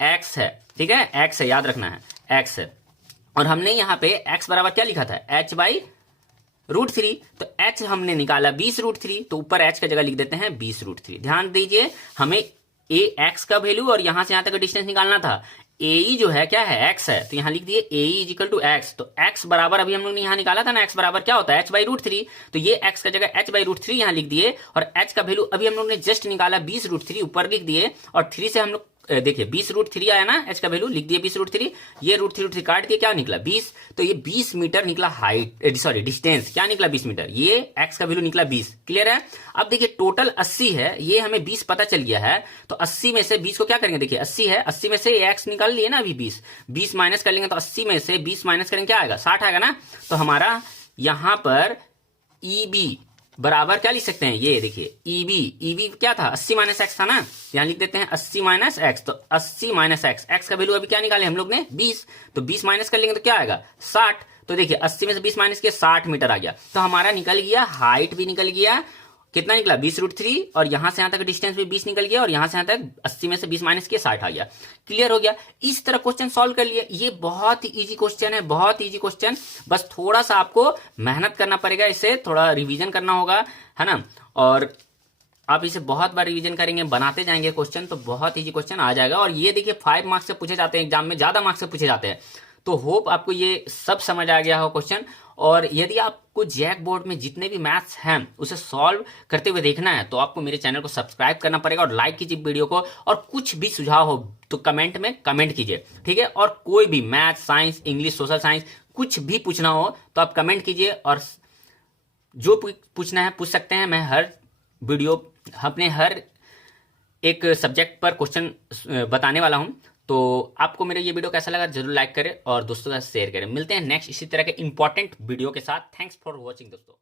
x है, ठीक है, x है, याद रखना है x है, और हमने यहाँ पे x बराबर क्या लिखा था h/√3, तो h हमने निकाला 20 √3, तो ऊपर h का जगह लिख देते हैं 20 √3। ध्यान दीजिए हमें x का वैल्यू और यहां से यहां तक का डिस्टेंस निकालना था। AE जो है क्या है x है, तो यहां लिख दिए AE इक्वल टू x, तो x बराबर अभी हम लोग ने यहां निकाला था ना, x बराबर क्या होता है h/√3, तो ये x का जगह h/√3 यहां लिख दिए, और h का वैल्यू अभी हम लोग ने जस्ट निकाला 20 √3 ऊपर लिख दिए, और 3 से हम लोग देखिए 20 √3 आया ना, h का वैल्यू लिख दिए 20 √3, ये √3 काट के क्या निकला 20, तो ये 20 मीटर निकला हाइट, सॉरी डिस्टेंस क्या निकला 20 मीटर, ये x का वैल्यू निकला 20। क्लियर है। अब देखिए टोटल 80 है, ये हमें 20 पता चल गया है, तो 80 में से 20 को क्या करेंगे, देखिए 80 है, 80 में से x निकाल लिए ना अभी 20 माइनस कर लेंगे, तो 80 में से 20 माइनस करेंगे क्या आएगा 60 आएगा ना, तो हमारा यहां पर EB बराबर क्या लिख सकते हैं, ये देखिए EB क्या था 80 माइनस एक्स था ना, यहां लिख देते हैं 80 माइनस एक्स, तो 80 माइनस एक्स का वैल्यू अभी क्या निकाले हम लोग ने 20, तो 20 माइनस कर लेंगे तो क्या आएगा 60, तो देखिए 80 में से 20 माइनस किया 60 मीटर आ गया, तो हमारा निकल गया हाइट भी निकल गया, कितना निकला 20 √3, और यहां से यहां तक डिस्टेंस भी 20 निकल गया, और यहां से यहां तक 80 में से 20 माइनस किया 60 आ गया। क्लियर हो गया। इस तरह क्वेश्चन सॉल्व कर लिए, ये बहुत ही इजी क्वेश्चन है, बहुत इजी क्वेश्चन, बस थोड़ा सा आपको मेहनत करना पड़ेगा, इसे थोड़ा रिवीजन करना होगा, है ना, और आप इसे बहुत बार रिवीजन करेंगे, बनाते जाएंगे क्वेश्चन, तो बहुत इजी क्वेश्चन आ जाएगा। और ये देखिए 5 मार्क्स से पूछे जाते हैं एग्जाम में, ज्यादा मार्क्स से पूछे जाते हैं, तो होप आपको ये सब समझ आ गया हो क्वेश्चन। और यदि आपको जैक बोर्ड में जितने भी मैथ्स हैं उसे सॉल्व करते हुए देखना है, तो आपको मेरे चैनल को सब्सक्राइब करना पड़ेगा, और लाइक कीजिए वीडियो को, और कुछ भी सुझाव हो तो कमेंट में कमेंट कीजिए, ठीक है। और कोई भी math, science, English, social science कुछ भी पूछना हो तो आप कमेंट कीजिए, और जो पूछना है पूछ सकते हैं। मैं हर वीडियो अपने हर एक सब्जेक्ट पर क्वेश्चन बताने वाला हूं। तो आपको मेरा ये वीडियो कैसा लगा जरूर लाइक करें और दोस्तों के साथ शेयर करें। मिलते हैं नेक्स्ट इसी तरह के इंपॉर्टेंट वीडियो के साथ। थैंक्स फॉर वॉचिंग दोस्तों।